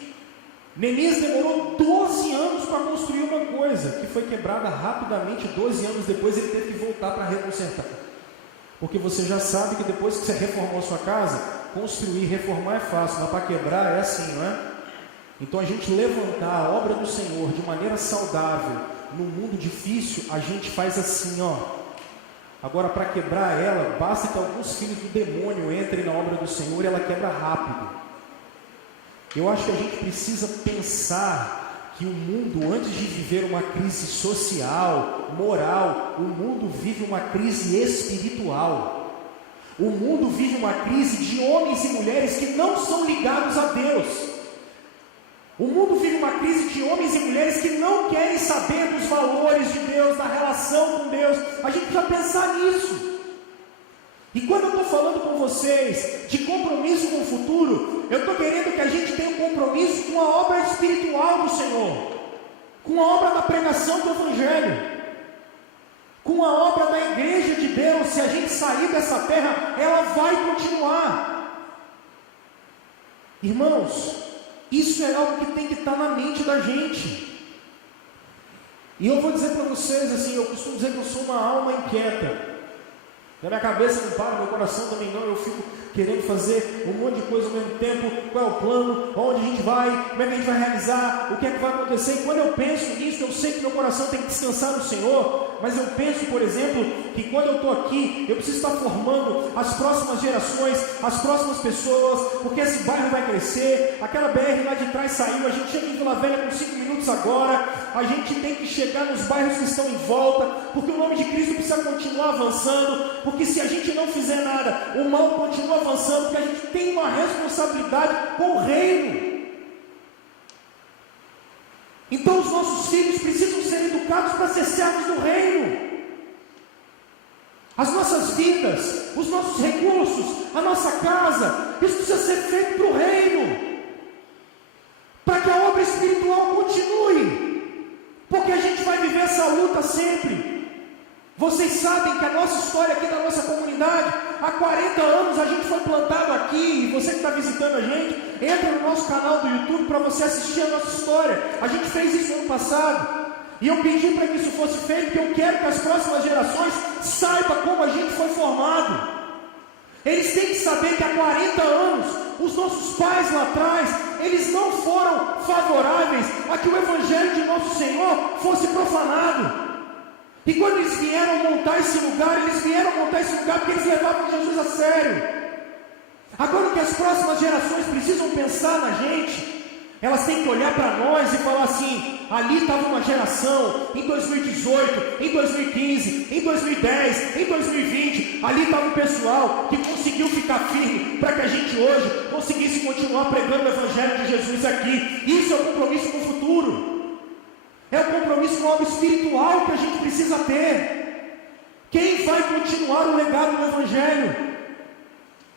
Neemias demorou 12 anos para construir uma coisa que foi quebrada rapidamente. 12 anos depois ele teve que voltar para reconsertar. Porque você já sabe que depois que você reformou a sua casa, construir, reformar é fácil, mas para quebrar é assim, não é? Então a gente levantar a obra do Senhor de maneira saudável no mundo difícil, a gente faz assim, ó. Agora, para quebrar ela, basta que alguns filhos do demônio entrem na obra do Senhor e ela quebra rápido. Eu acho que a gente precisa pensar que o mundo, antes de viver uma crise social, moral, o mundo vive uma crise espiritual. O mundo vive uma crise de homens e mulheres que não são ligados a Deus. O mundo vive uma crise de homens e mulheres que não querem saber dos valores de Deus, da relação com Deus. A gente precisa pensar nisso. E quando eu estou falando com vocês de compromisso com o futuro, eu estou querendo que a gente tenha um compromisso com a obra espiritual do Senhor, com a obra da pregação do Evangelho, com a obra da igreja de Deus. Se a gente sair dessa terra, ela vai continuar. Irmãos, isso é algo que tem que estar na mente da gente. E eu vou dizer para vocês assim, eu costumo dizer que eu sou uma alma inquieta. Na minha cabeça não para, meu coração também não. Eu fico querendo fazer um monte de coisa ao mesmo tempo. Qual é o plano? Onde a gente vai? Como é que a gente vai realizar? O que é que vai acontecer? E quando eu penso nisso, eu sei que meu coração tem que descansar no Senhor. Mas eu penso, por exemplo, que quando eu estou aqui, eu preciso estar formando as próximas gerações, as próximas pessoas, porque esse bairro vai crescer. Aquela BR lá de trás saiu, a gente chega em Vila Velha com 5 minutos agora. A gente tem que chegar nos bairros que estão em volta, porque o nome de Cristo precisa continuar avançando. Porque se a gente não fizer nada, o mal continua avançando, porque a gente tem uma responsabilidade com o reino. Então os nossos filhos precisam ser educados para ser servos do reino. As nossas vidas, os nossos recursos, a nossa casa, isso precisa ser feito para o reino, para que a obra espiritual continue, porque a gente vai viver essa luta sempre. Vocês sabem que a nossa história aqui da nossa comunidade, há 40 anos a gente foi plantado aqui, e você que está visitando a gente, entra no nosso canal do YouTube para você assistir a nossa história. A gente fez isso no ano passado, E eu pedi para que isso fosse feito, porque eu quero que as próximas gerações saibam como a gente foi formado. Eles têm que saber que há 40 anos, os nossos pais lá atrás, eles não foram favoráveis a que o Evangelho de nosso Senhor fosse profanado. E quando eles vieram montar esse lugar, porque eles levavam Jesus a sério. Agora o que as próximas gerações precisam pensar na gente, elas têm que olhar para nós e falar assim: ali estava uma geração, em 2018, em 2015, em 2010, em 2020, ali estava um pessoal que conseguiu ficar firme para que a gente hoje conseguisse continuar pregando o Evangelho de Jesus aqui. Isso é o compromisso com o futuro, é o compromisso com algo espiritual que a gente precisa ter. Quem vai continuar o legado do Evangelho?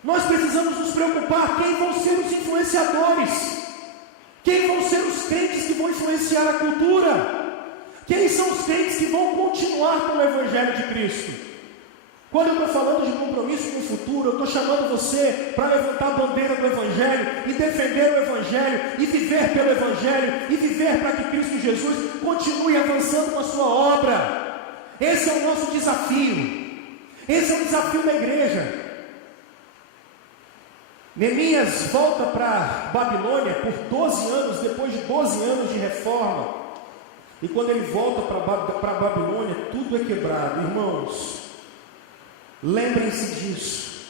Nós precisamos nos preocupar quem vão ser os influenciadores. Quem vão ser os crentes que vão influenciar a cultura? Quem são os crentes que vão continuar com o Evangelho de Cristo? Quando eu estou falando de compromisso com o futuro, eu estou chamando você para levantar a bandeira do Evangelho e defender o Evangelho e viver pelo Evangelho e viver para que Cristo Jesus continue avançando com a sua obra. Esse é o nosso desafio. Esse é o desafio da igreja. Neemias volta para Babilônia por 12 anos, depois de 12 anos de reforma. E quando ele volta para Babilônia, tudo é quebrado. Irmãos, lembrem-se disso.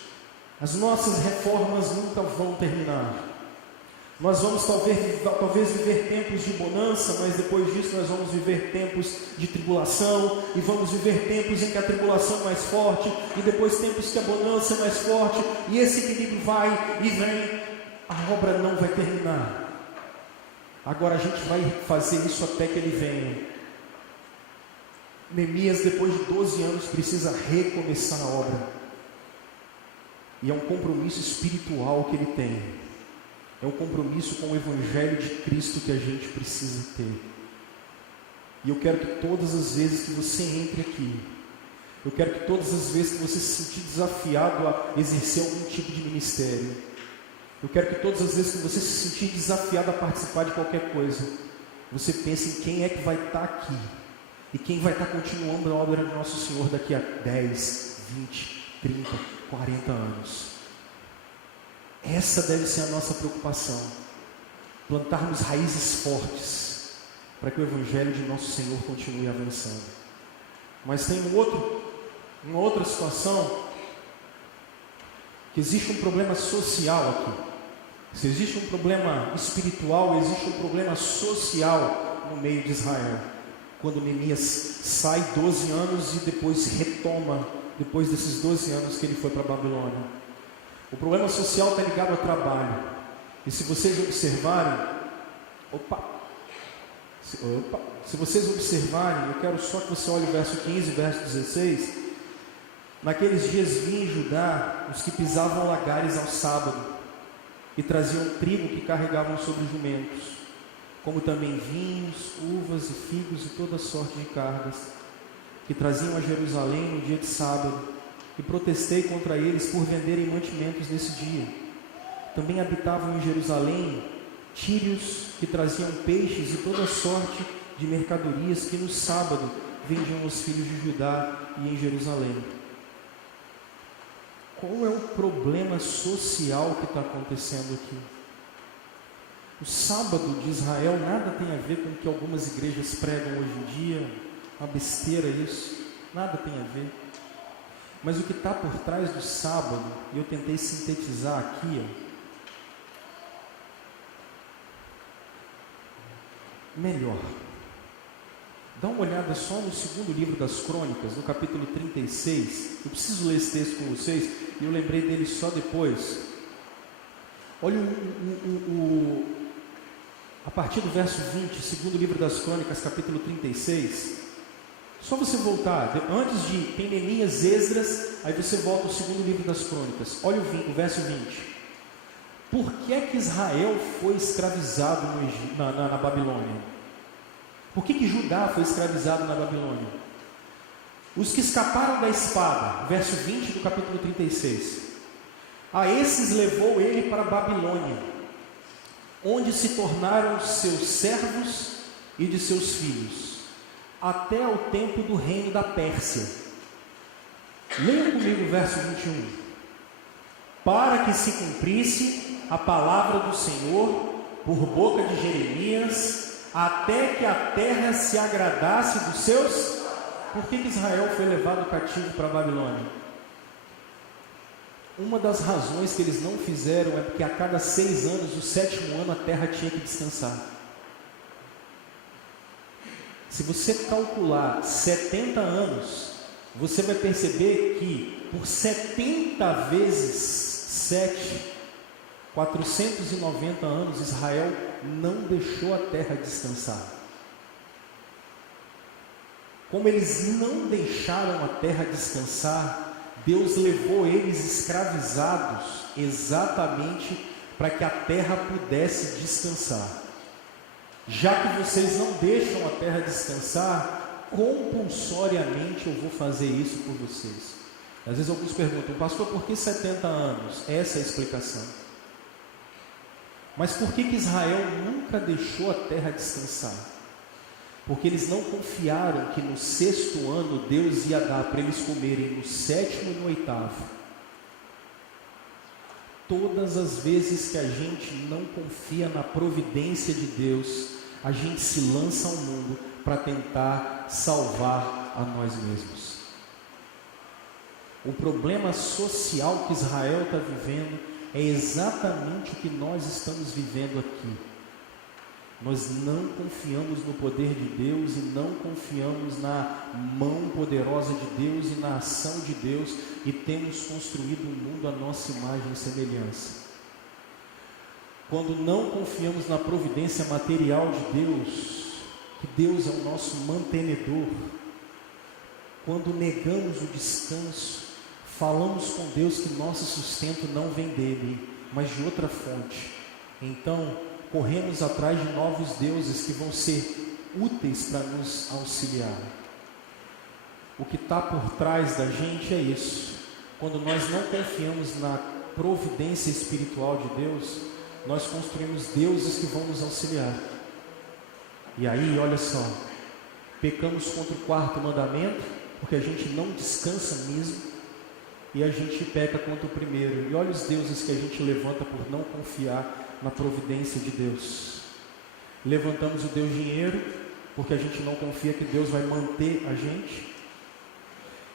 As nossas reformas nunca vão terminar. Nós vamos talvez viver tempos de bonança, mas depois disso nós vamos viver tempos de tribulação, e vamos viver tempos em que a tribulação é mais forte, e depois tempos que a bonança é mais forte, e esse equilíbrio vai e vem. A obra não vai terminar. Agora a gente vai fazer isso até que ele venha. Neemias, depois de 12 anos, precisa recomeçar a obra, e é um compromisso espiritual que ele tem. É um compromisso com o Evangelho de Cristo que a gente precisa ter. E eu quero que todas as vezes que você entre aqui, eu quero que todas as vezes que você se sentir desafiado a exercer algum tipo de ministério, eu quero que todas as vezes que você se sentir desafiado a participar de qualquer coisa, você pense em quem é que vai estar aqui, e quem vai estar continuando a obra de nosso Senhor daqui a 10, 20, 30, 40 anos. Essa deve ser a nossa preocupação, plantarmos raízes fortes, para que o Evangelho de nosso Senhor continue avançando. Mas tem uma outra situação, que existe um problema social aqui. Se existe um problema espiritual, existe um problema social no meio de Israel. Quando Neemias sai 12 anos e depois retoma, depois desses 12 anos que ele foi para a Babilônia. O problema social está ligado ao trabalho. E se vocês observarem, se vocês observarem, eu quero só que você olhe o verso 15 e verso 16. Naqueles dias vinha em Judá os que pisavam lagares ao sábado, e traziam trigo que carregavam sobre jumentos, como também vinhos, uvas e figos e toda sorte de cargas, que traziam a Jerusalém no dia de sábado. E protestei contra eles por venderem mantimentos nesse dia. Também habitavam em Jerusalém tírios que traziam peixes e toda sorte de mercadorias que no sábado vendiam os filhos de Judá e em Jerusalém. Qual é o problema social que está acontecendo aqui? O sábado de Israel nada tem a ver com o que algumas igrejas pregam hoje em dia, uma besteira isso, nada tem a ver. Mas o que está por trás do sábado, e eu tentei sintetizar aqui, melhor. Dá uma olhada só no segundo livro das Crônicas, no capítulo 36. Eu preciso ler esse texto com vocês, e eu lembrei dele só depois. Olha a partir do verso 20, segundo livro das Crônicas, capítulo 36. Só você voltar, antes de tem Neemias, Esdras, aí você volta ao segundo livro das Crônicas. Olha o verso 20. Por que é que Israel foi escravizado na Babilônia? Por que Judá foi escravizado na Babilônia? Os que escaparam da espada, verso 20 do capítulo 36. A esses levou ele para a Babilônia, onde se tornaram seus servos e de seus filhos. até ao tempo do reino da Pérsia. Leia comigo o verso 21. Para que se cumprisse a palavra do Senhor por boca de Jeremias, até que a terra se agradasse dos seus... Por que Israel foi levado cativo para a Babilônia? Uma das razões que eles não fizeram é porque a cada 6 anos, o 7º ano, a terra tinha que descansar. Se você calcular 70 anos, você vai perceber que por 70 vezes 7, 490 anos, Israel não deixou a terra descansar. Como eles não deixaram a terra descansar, Deus levou eles escravizados exatamente para que a terra pudesse descansar. Já que vocês não deixam a terra descansar, compulsoriamente eu vou fazer isso por vocês. Às vezes alguns perguntam, pastor, por que 70 anos? Essa é a explicação. Mas por que Israel nunca deixou a terra descansar? Porque eles não confiaram que no 6º ano Deus ia dar para eles comerem no 7º e no 8º. Todas as vezes que a gente não confia na providência de Deus, a gente se lança ao mundo para tentar salvar a nós mesmos. O problema social que Israel está vivendo é exatamente o que nós estamos vivendo aqui. Nós não confiamos no poder de Deus e não confiamos na mão poderosa de Deus e na ação de Deus, e temos construído um mundo à nossa imagem e semelhança. Quando não confiamos na providência material de Deus, que Deus é o nosso mantenedor, quando negamos o descanso, falamos com Deus que nosso sustento não vem dele, mas de outra fonte, então corremos atrás de novos deuses que vão ser úteis para nos auxiliar. O que está por trás da gente é isso. Quando nós não confiamos na providência espiritual de Deus, nós construímos deuses que vão nos auxiliar. E aí, olha só, pecamos contra o 4º mandamento, porque a gente não descansa mesmo, e a gente peca contra o 1º. E olha os deuses que a gente levanta por não confiar na providência de Deus. Levantamos o Deus dinheiro, porque a gente não confia que Deus vai manter a gente.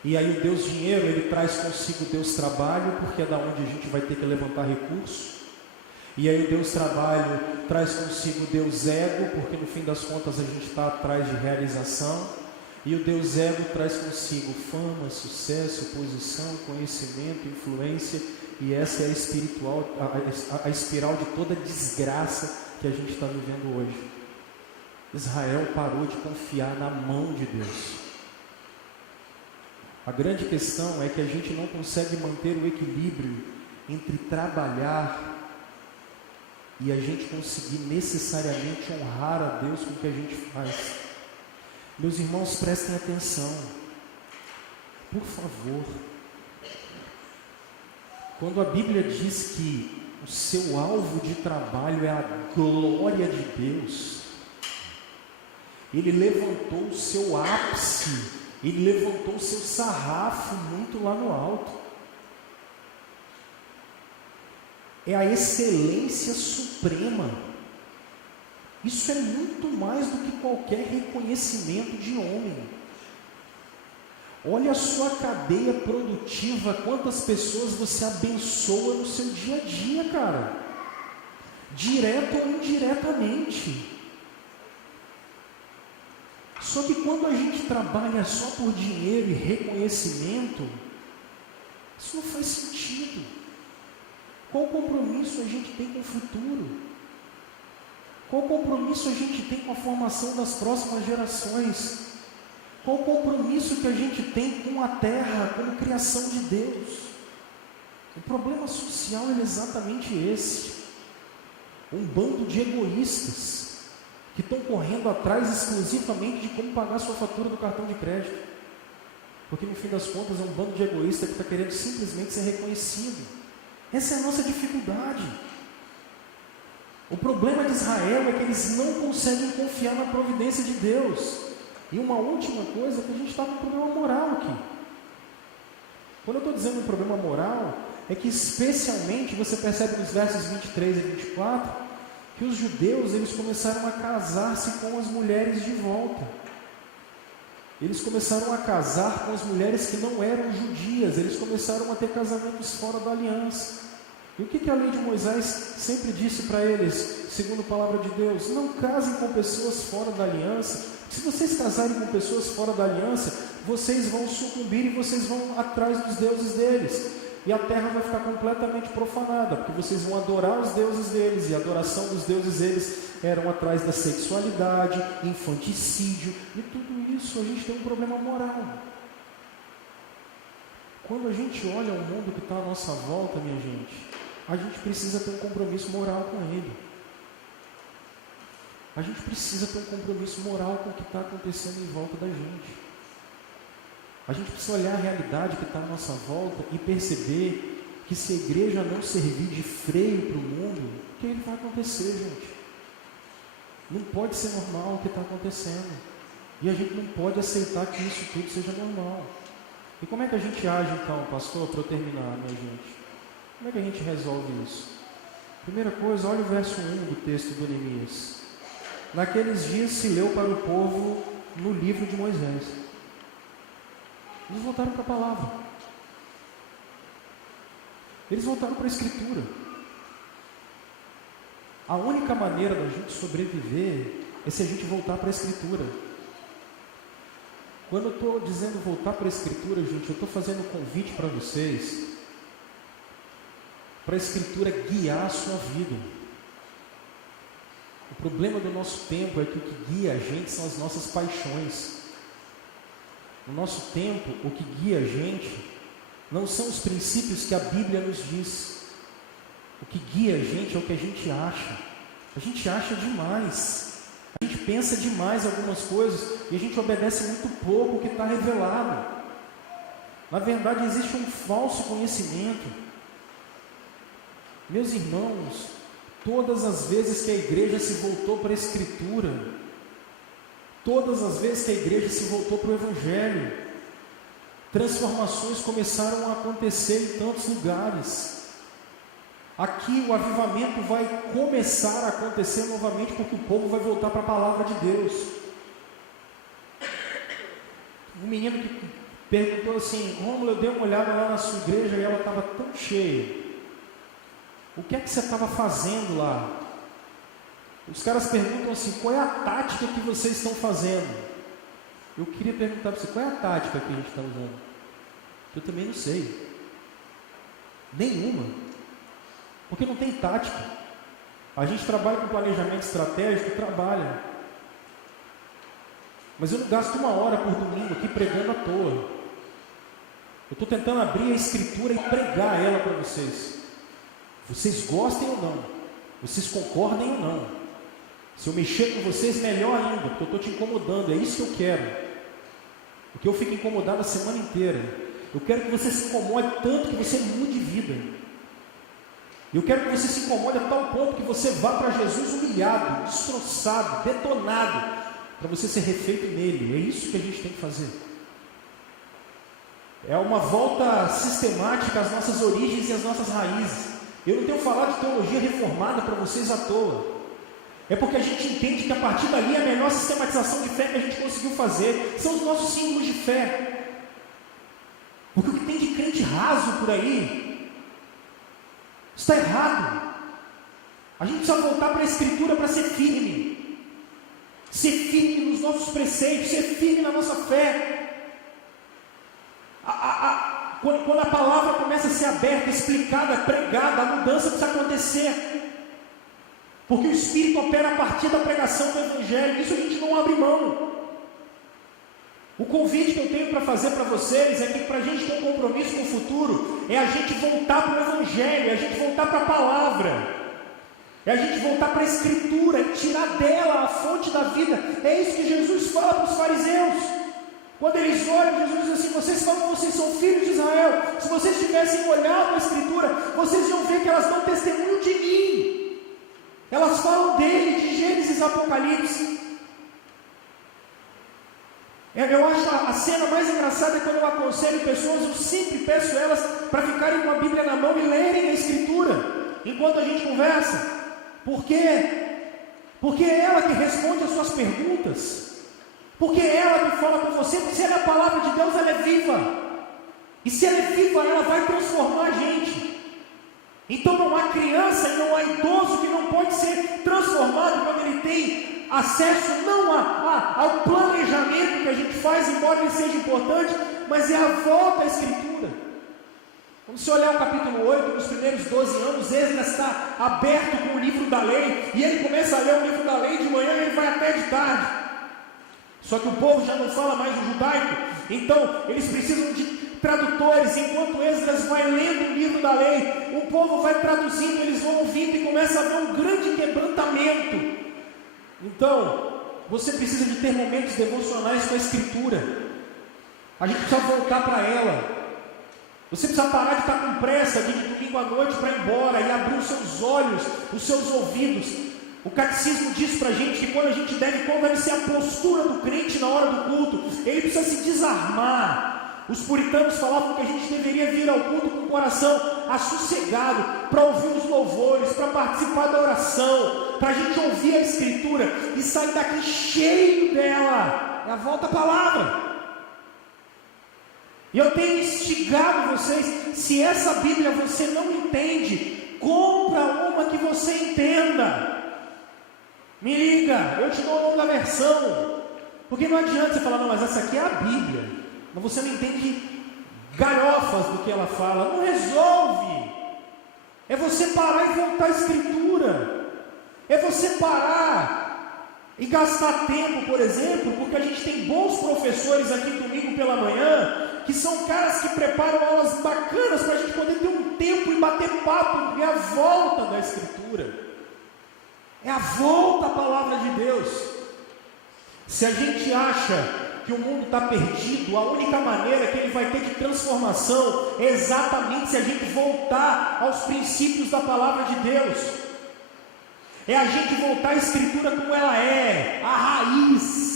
E aí o Deus dinheiro, ele traz consigo o Deus trabalho, porque é da onde a gente vai ter que levantar recursos. E aí o Deus trabalho traz consigo o Deus ego, porque no fim das contas a gente está atrás de realização. E o Deus ego traz consigo fama, sucesso, posição, conhecimento, influência. E essa é a espiral de toda desgraça que a gente está vivendo hoje. Israel parou de confiar na mão de Deus. A grande questão é que a gente não consegue manter o equilíbrio entre trabalhar e a gente conseguir necessariamente honrar a Deus com o que a gente faz. Meus irmãos, prestem atenção. Por favor. Quando a Bíblia diz que o seu alvo de trabalho é a glória de Deus, ele levantou o seu ápice, ele levantou o seu sarrafo muito lá no alto. É a excelência suprema. Isso é muito mais do que qualquer reconhecimento de homem. Olha a sua cadeia produtiva, quantas pessoas você abençoa no seu dia a dia, cara. Direto ou indiretamente. Só que quando a gente trabalha só por dinheiro e reconhecimento, isso não faz sentido. Qual compromisso a gente tem com o futuro? Qual compromisso a gente tem com a formação das próximas gerações? Qual o compromisso que a gente tem com a terra, com a criação de Deus? O problema social é exatamente esse. Um bando de egoístas que estão correndo atrás exclusivamente de como pagar sua fatura do cartão de crédito. Porque no fim das contas é um bando de egoístas que está querendo simplesmente ser reconhecido. Essa é a nossa dificuldade. O problema de Israel é que eles não conseguem confiar na providência de Deus. E uma última coisa é que a gente está com um problema moral aqui. Quando eu estou dizendo um problema moral, é que especialmente você percebe nos versos 23 e 24, que os judeus eles começaram a casar-se com as mulheres de volta. Eles começaram a casar com as mulheres que não eram judias, eles começaram a ter casamentos fora da aliança. E o que a lei de Moisés sempre disse para eles, segundo a palavra de Deus? Não casem com pessoas fora da aliança. Se vocês casarem com pessoas fora da aliança, vocês vão sucumbir e vocês vão atrás dos deuses deles. E a terra vai ficar completamente profanada, porque vocês vão adorar os deuses deles, e a adoração dos deuses deles eram atrás da sexualidade, infanticídio, e tudo isso a gente tem um problema moral. Quando a gente olha o mundo que está à nossa volta, minha gente, a gente precisa ter um compromisso moral com ele. A gente precisa ter um compromisso moral com o que está acontecendo em volta da gente. A gente precisa olhar a realidade que está à nossa volta e perceber que se a igreja não servir de freio para o mundo, o que vai acontecer, gente? Não pode ser normal o que está acontecendo. E a gente não pode aceitar que isso tudo seja normal. E como é que a gente age então, pastor, para eu terminar, minha gente? Como é que a gente resolve isso? Primeira coisa, olha o verso 1 do texto do Neemias. Naqueles dias se leu para o povo no livro de Moisés. Eles voltaram para a palavra. Eles voltaram para a Escritura. A única maneira da gente sobreviver é se a gente voltar para a Escritura. Quando eu estou dizendo voltar para a Escritura, gente, eu estou fazendo um convite para vocês, para a Escritura guiar a sua vida. O problema do nosso tempo é que o que guia a gente são as nossas paixões. No nosso tempo, o que guia a gente não são os princípios que a Bíblia nos diz. O que guia a gente é o que a gente acha. A gente acha demais. A gente pensa demais algumas coisas e a gente obedece muito pouco o que está revelado. Na verdade, existe um falso conhecimento. Meus irmãos, todas as vezes que a igreja se voltou para a Escritura, todas as vezes que a igreja se voltou para o Evangelho, transformações começaram a acontecer em tantos lugares. Aqui o avivamento vai começar a acontecer novamente, porque o povo vai voltar para a palavra de Deus. Um menino que perguntou assim: Rômulo, eu dei uma olhada lá na sua igreja e ela estava tão cheia. O que é que você estava fazendo lá? Os caras perguntam assim: qual é a tática que vocês estão fazendo? Eu queria perguntar para você: qual é a tática que a gente está usando? Eu também não sei. Nenhuma. Porque não tem tática. A gente trabalha com planejamento estratégico, trabalha. Mas eu não gasto uma hora por domingo aqui pregando à toa. Eu estou tentando abrir a Escritura e pregar ela para vocês. Vocês gostem ou não, vocês concordem ou não. Se eu mexer com vocês, melhor ainda, porque eu estou te incomodando, é isso que eu quero. Porque eu fico incomodado a semana inteira. Eu quero que você se incomode tanto que você mude de vida. Eu quero que você se incomode a tal ponto que você vá para Jesus humilhado, destroçado, detonado, para você ser refeito nele. É isso que a gente tem que fazer. É uma volta sistemática às nossas origens e às nossas raízes. Eu não tenho falado de teologia reformada para vocês à toa. É porque a gente entende que a partir dali a melhor sistematização de fé que a gente conseguiu fazer são os nossos símbolos de fé. Porque o que tem de crente raso por aí está errado. A gente precisa voltar para a Escritura para ser firme. Ser firme nos nossos preceitos, ser firme na nossa fé. Quando a palavra começa a ser aberta, explicada, pregada, a mudança precisa acontecer. Porque o Espírito opera a partir da pregação do Evangelho. Isso a gente não abre mão. O convite que eu tenho para fazer para vocês é que para a gente ter um compromisso com o futuro, é a gente voltar para o Evangelho, é a gente voltar para a palavra, é a gente voltar para a Escritura, é tirar dela a fonte da vida. É isso que Jesus fala para os fariseus. Quando eles olham, Jesus diz assim: vocês falam que vocês são filhos de Israel. Se vocês tivessem olhado a Escritura, vocês iam ver que elas dão testemunho de mim. Elas falam dele, de Gênesis e Apocalipse. Eu acho a cena mais engraçada é quando eu aconselho pessoas, eu sempre peço elas para ficarem com a Bíblia na mão e lerem a Escritura, enquanto a gente conversa. Por quê? Porque é ela que responde as suas perguntas. Porque é ela que fala com você. Se ela é a palavra de Deus, ela é viva. E se ela é viva, ela vai transformar a gente. Então não há criança e não há idoso que não pode ser transformado quando ele tem acesso não ao planejamento que a gente faz, embora ele seja importante, mas é a volta à Escritura. Quando você olhar o capítulo 8, nos primeiros 12 anos, Esdras está aberto com o livro da lei, e ele começa a ler o livro da lei de manhã e ele vai até de tarde. Só que o povo já não fala mais o judaico, então eles precisam de tradutores. Enquanto Esdras vai lendo o livro da lei, o povo vai traduzindo, eles vão ouvindo e começa a ver um grande quebrantamento. Então, você precisa de ter momentos devocionais com a Escritura. A gente precisa voltar para ela. Você precisa parar de estar com pressa de domingo à noite para ir embora e abrir os seus olhos, os seus ouvidos. O catecismo diz para a gente que qual deve ser a postura do crente na hora do culto. Ele precisa se desarmar. Os puritanos falavam que a gente deveria vir ao culto com o coração assossegado, para ouvir os louvores, para participar da oração, para a gente ouvir a Escritura e sair daqui cheio dela. É a volta à palavra. E eu tenho instigado vocês, se essa Bíblia você não entende, compra uma que você entenda. Me liga, eu te dou o nome da versão. Porque não adianta você falar, não, mas essa aqui é a Bíblia, mas você não entende galhofas do que ela fala. Não resolve. É você parar e voltar à Escritura. É você parar e gastar tempo, por exemplo, porque a gente tem bons professores aqui domingo pela manhã, que são caras que preparam aulas bacanas para a gente poder ter um tempo e bater papo. É a volta da Escritura, é a volta à palavra de Deus. Se a gente acha que o mundo está perdido, a única maneira que ele vai ter de transformação é exatamente se a gente voltar aos princípios da palavra de Deus. É a gente voltar à Escritura como ela é, a raiz.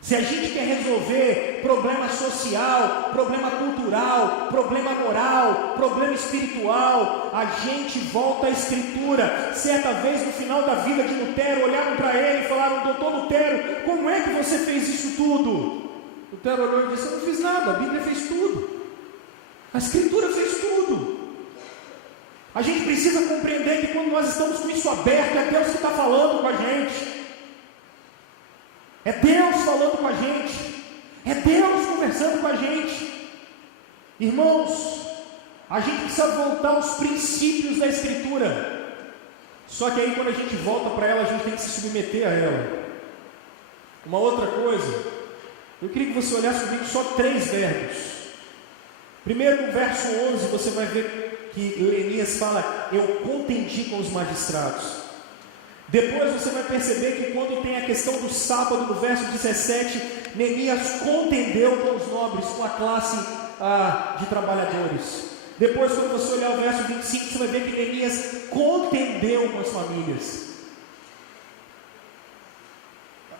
Se a gente quer resolver problema social, problema cultural, problema moral, problema espiritual, a gente volta à Escritura. Certa vez no final da vida de Lutero, olharam para ele e falaram: doutor Lutero, como é que você fez isso tudo? Lutero olhou e disse: eu não fiz nada, a Bíblia fez tudo, a Escritura fez tudo. A gente precisa compreender que quando nós estamos com isso aberto, é Deus que está falando com a gente. É Deus falando com a gente. É Deus conversando com a gente. Irmãos, a gente precisa voltar aos princípios da Escritura. Só que aí quando a gente volta para ela, a gente tem que se submeter a ela. Uma outra coisa, eu queria que você olhasse comigo só 3 verbos. Primeiro, no verso 11, você vai ver que Neemias fala: eu contendi com os magistrados. Depois você vai perceber que quando tem a questão do sábado, no verso 17, Neemias contendeu com os nobres, com a classe de trabalhadores. Depois, quando você olhar o verso 25, você vai ver que Neemias contendeu com as famílias.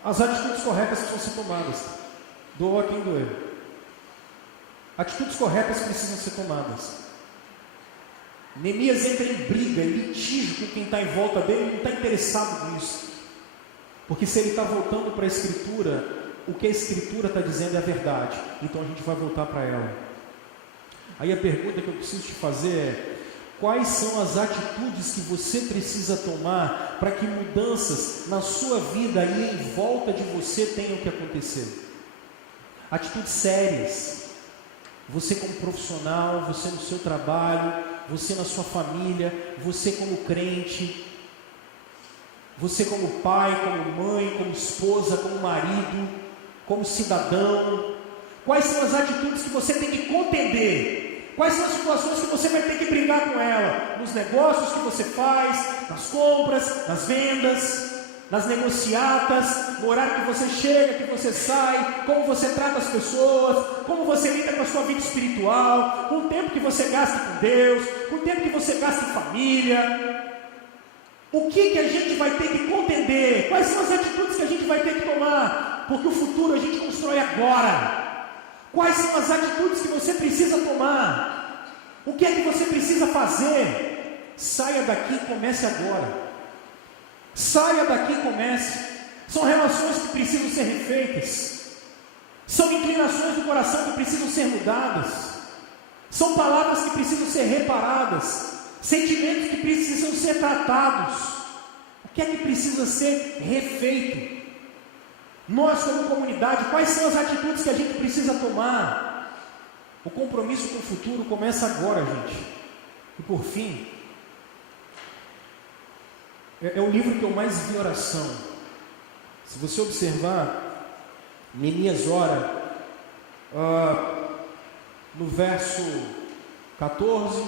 As atitudes corretas precisam ser tomadas. Doa quem doer. Atitudes corretas precisam ser tomadas. Neemias entra em briga, em litígio com quem está em volta dele, ele não está interessado nisso. Porque se ele está voltando para a Escritura, o que a Escritura está dizendo é a verdade. Então a gente vai voltar para ela. Aí a pergunta que eu preciso te fazer é: quais são as atitudes que você precisa tomar para que mudanças na sua vida e em volta de você tenham que acontecer? Atitudes sérias. Você como profissional, você no seu trabalho, você na sua família, você como crente, você como pai, como mãe, como esposa, como marido, como cidadão. Quais são as atitudes que você tem que contender? Quais são as situações que você vai ter que brigar com ela? Nos negócios que você faz, nas compras, nas vendas, nas negociatas, no horário que você chega, que você sai, como você trata as pessoas, como você lida com a sua vida espiritual, com o tempo que você gasta com Deus, com o tempo que você gasta em família. O que a gente vai ter que contender? Quais são as atitudes que a gente vai ter que tomar? porque o futuro a gente constrói agora. Quais são as atitudes que você precisa tomar? O que é que você precisa fazer? Saia daqui e comece agora. Saia daqui e comece. São relações que precisam ser refeitas. São inclinações do coração que precisam ser mudadas. São palavras que precisam ser reparadas. Sentimentos que precisam ser tratados. O que é que precisa ser refeito? Nós, como comunidade, quais são as atitudes que a gente precisa tomar? O compromisso com o futuro começa agora, gente. E por fim, é o livro que eu mais vi oração. Se você observar, Neemias ora no verso 14,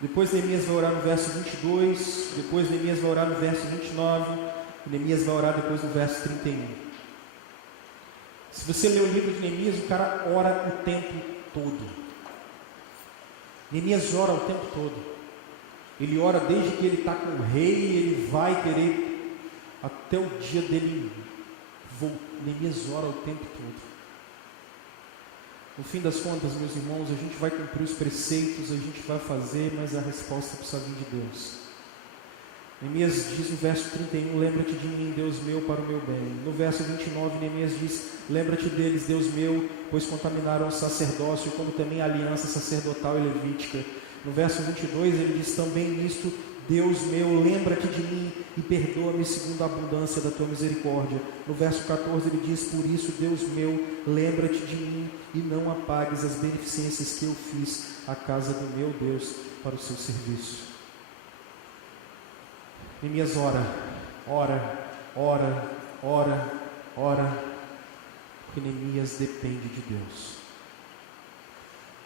depois Neemias vai orar no verso 22, depois Neemias vai orar no verso 29, e Neemias vai orar depois no verso 31. Se você ler o livro de Neemias, o cara ora o tempo todo. Neemias ora o tempo todo. Ele ora desde que ele está com o rei, ele vai querer até o dia dele voltar. Neemias ora o tempo todo. No fim das contas, meus irmãos, a gente vai cumprir os preceitos, a gente vai fazer, mas a resposta precisa vir de Deus. Neemias diz no verso 31, lembra-te de mim, Deus meu, para o meu bem. No verso 29, Neemias diz, lembra-te deles, Deus meu, pois contaminaram o sacerdócio, como também a aliança sacerdotal e levítica. No verso 22, ele diz também nisto, Deus meu, lembra-te de mim e perdoa-me segundo a abundância da tua misericórdia. No verso 14 ele diz, por isso, Deus meu, lembra-te de mim e não apagues as beneficências que eu fiz à casa do meu Deus para o seu serviço. Neemias ora, porque Neemias depende de Deus.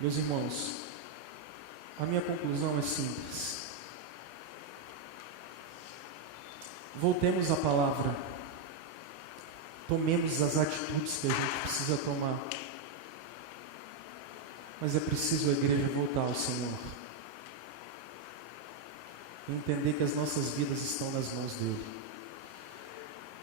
Meus irmãos, a minha conclusão é simples. Voltemos à palavra. Tomemos as atitudes que a gente precisa tomar. Mas é preciso a igreja voltar ao Senhor. E entender que as nossas vidas estão nas mãos dEle.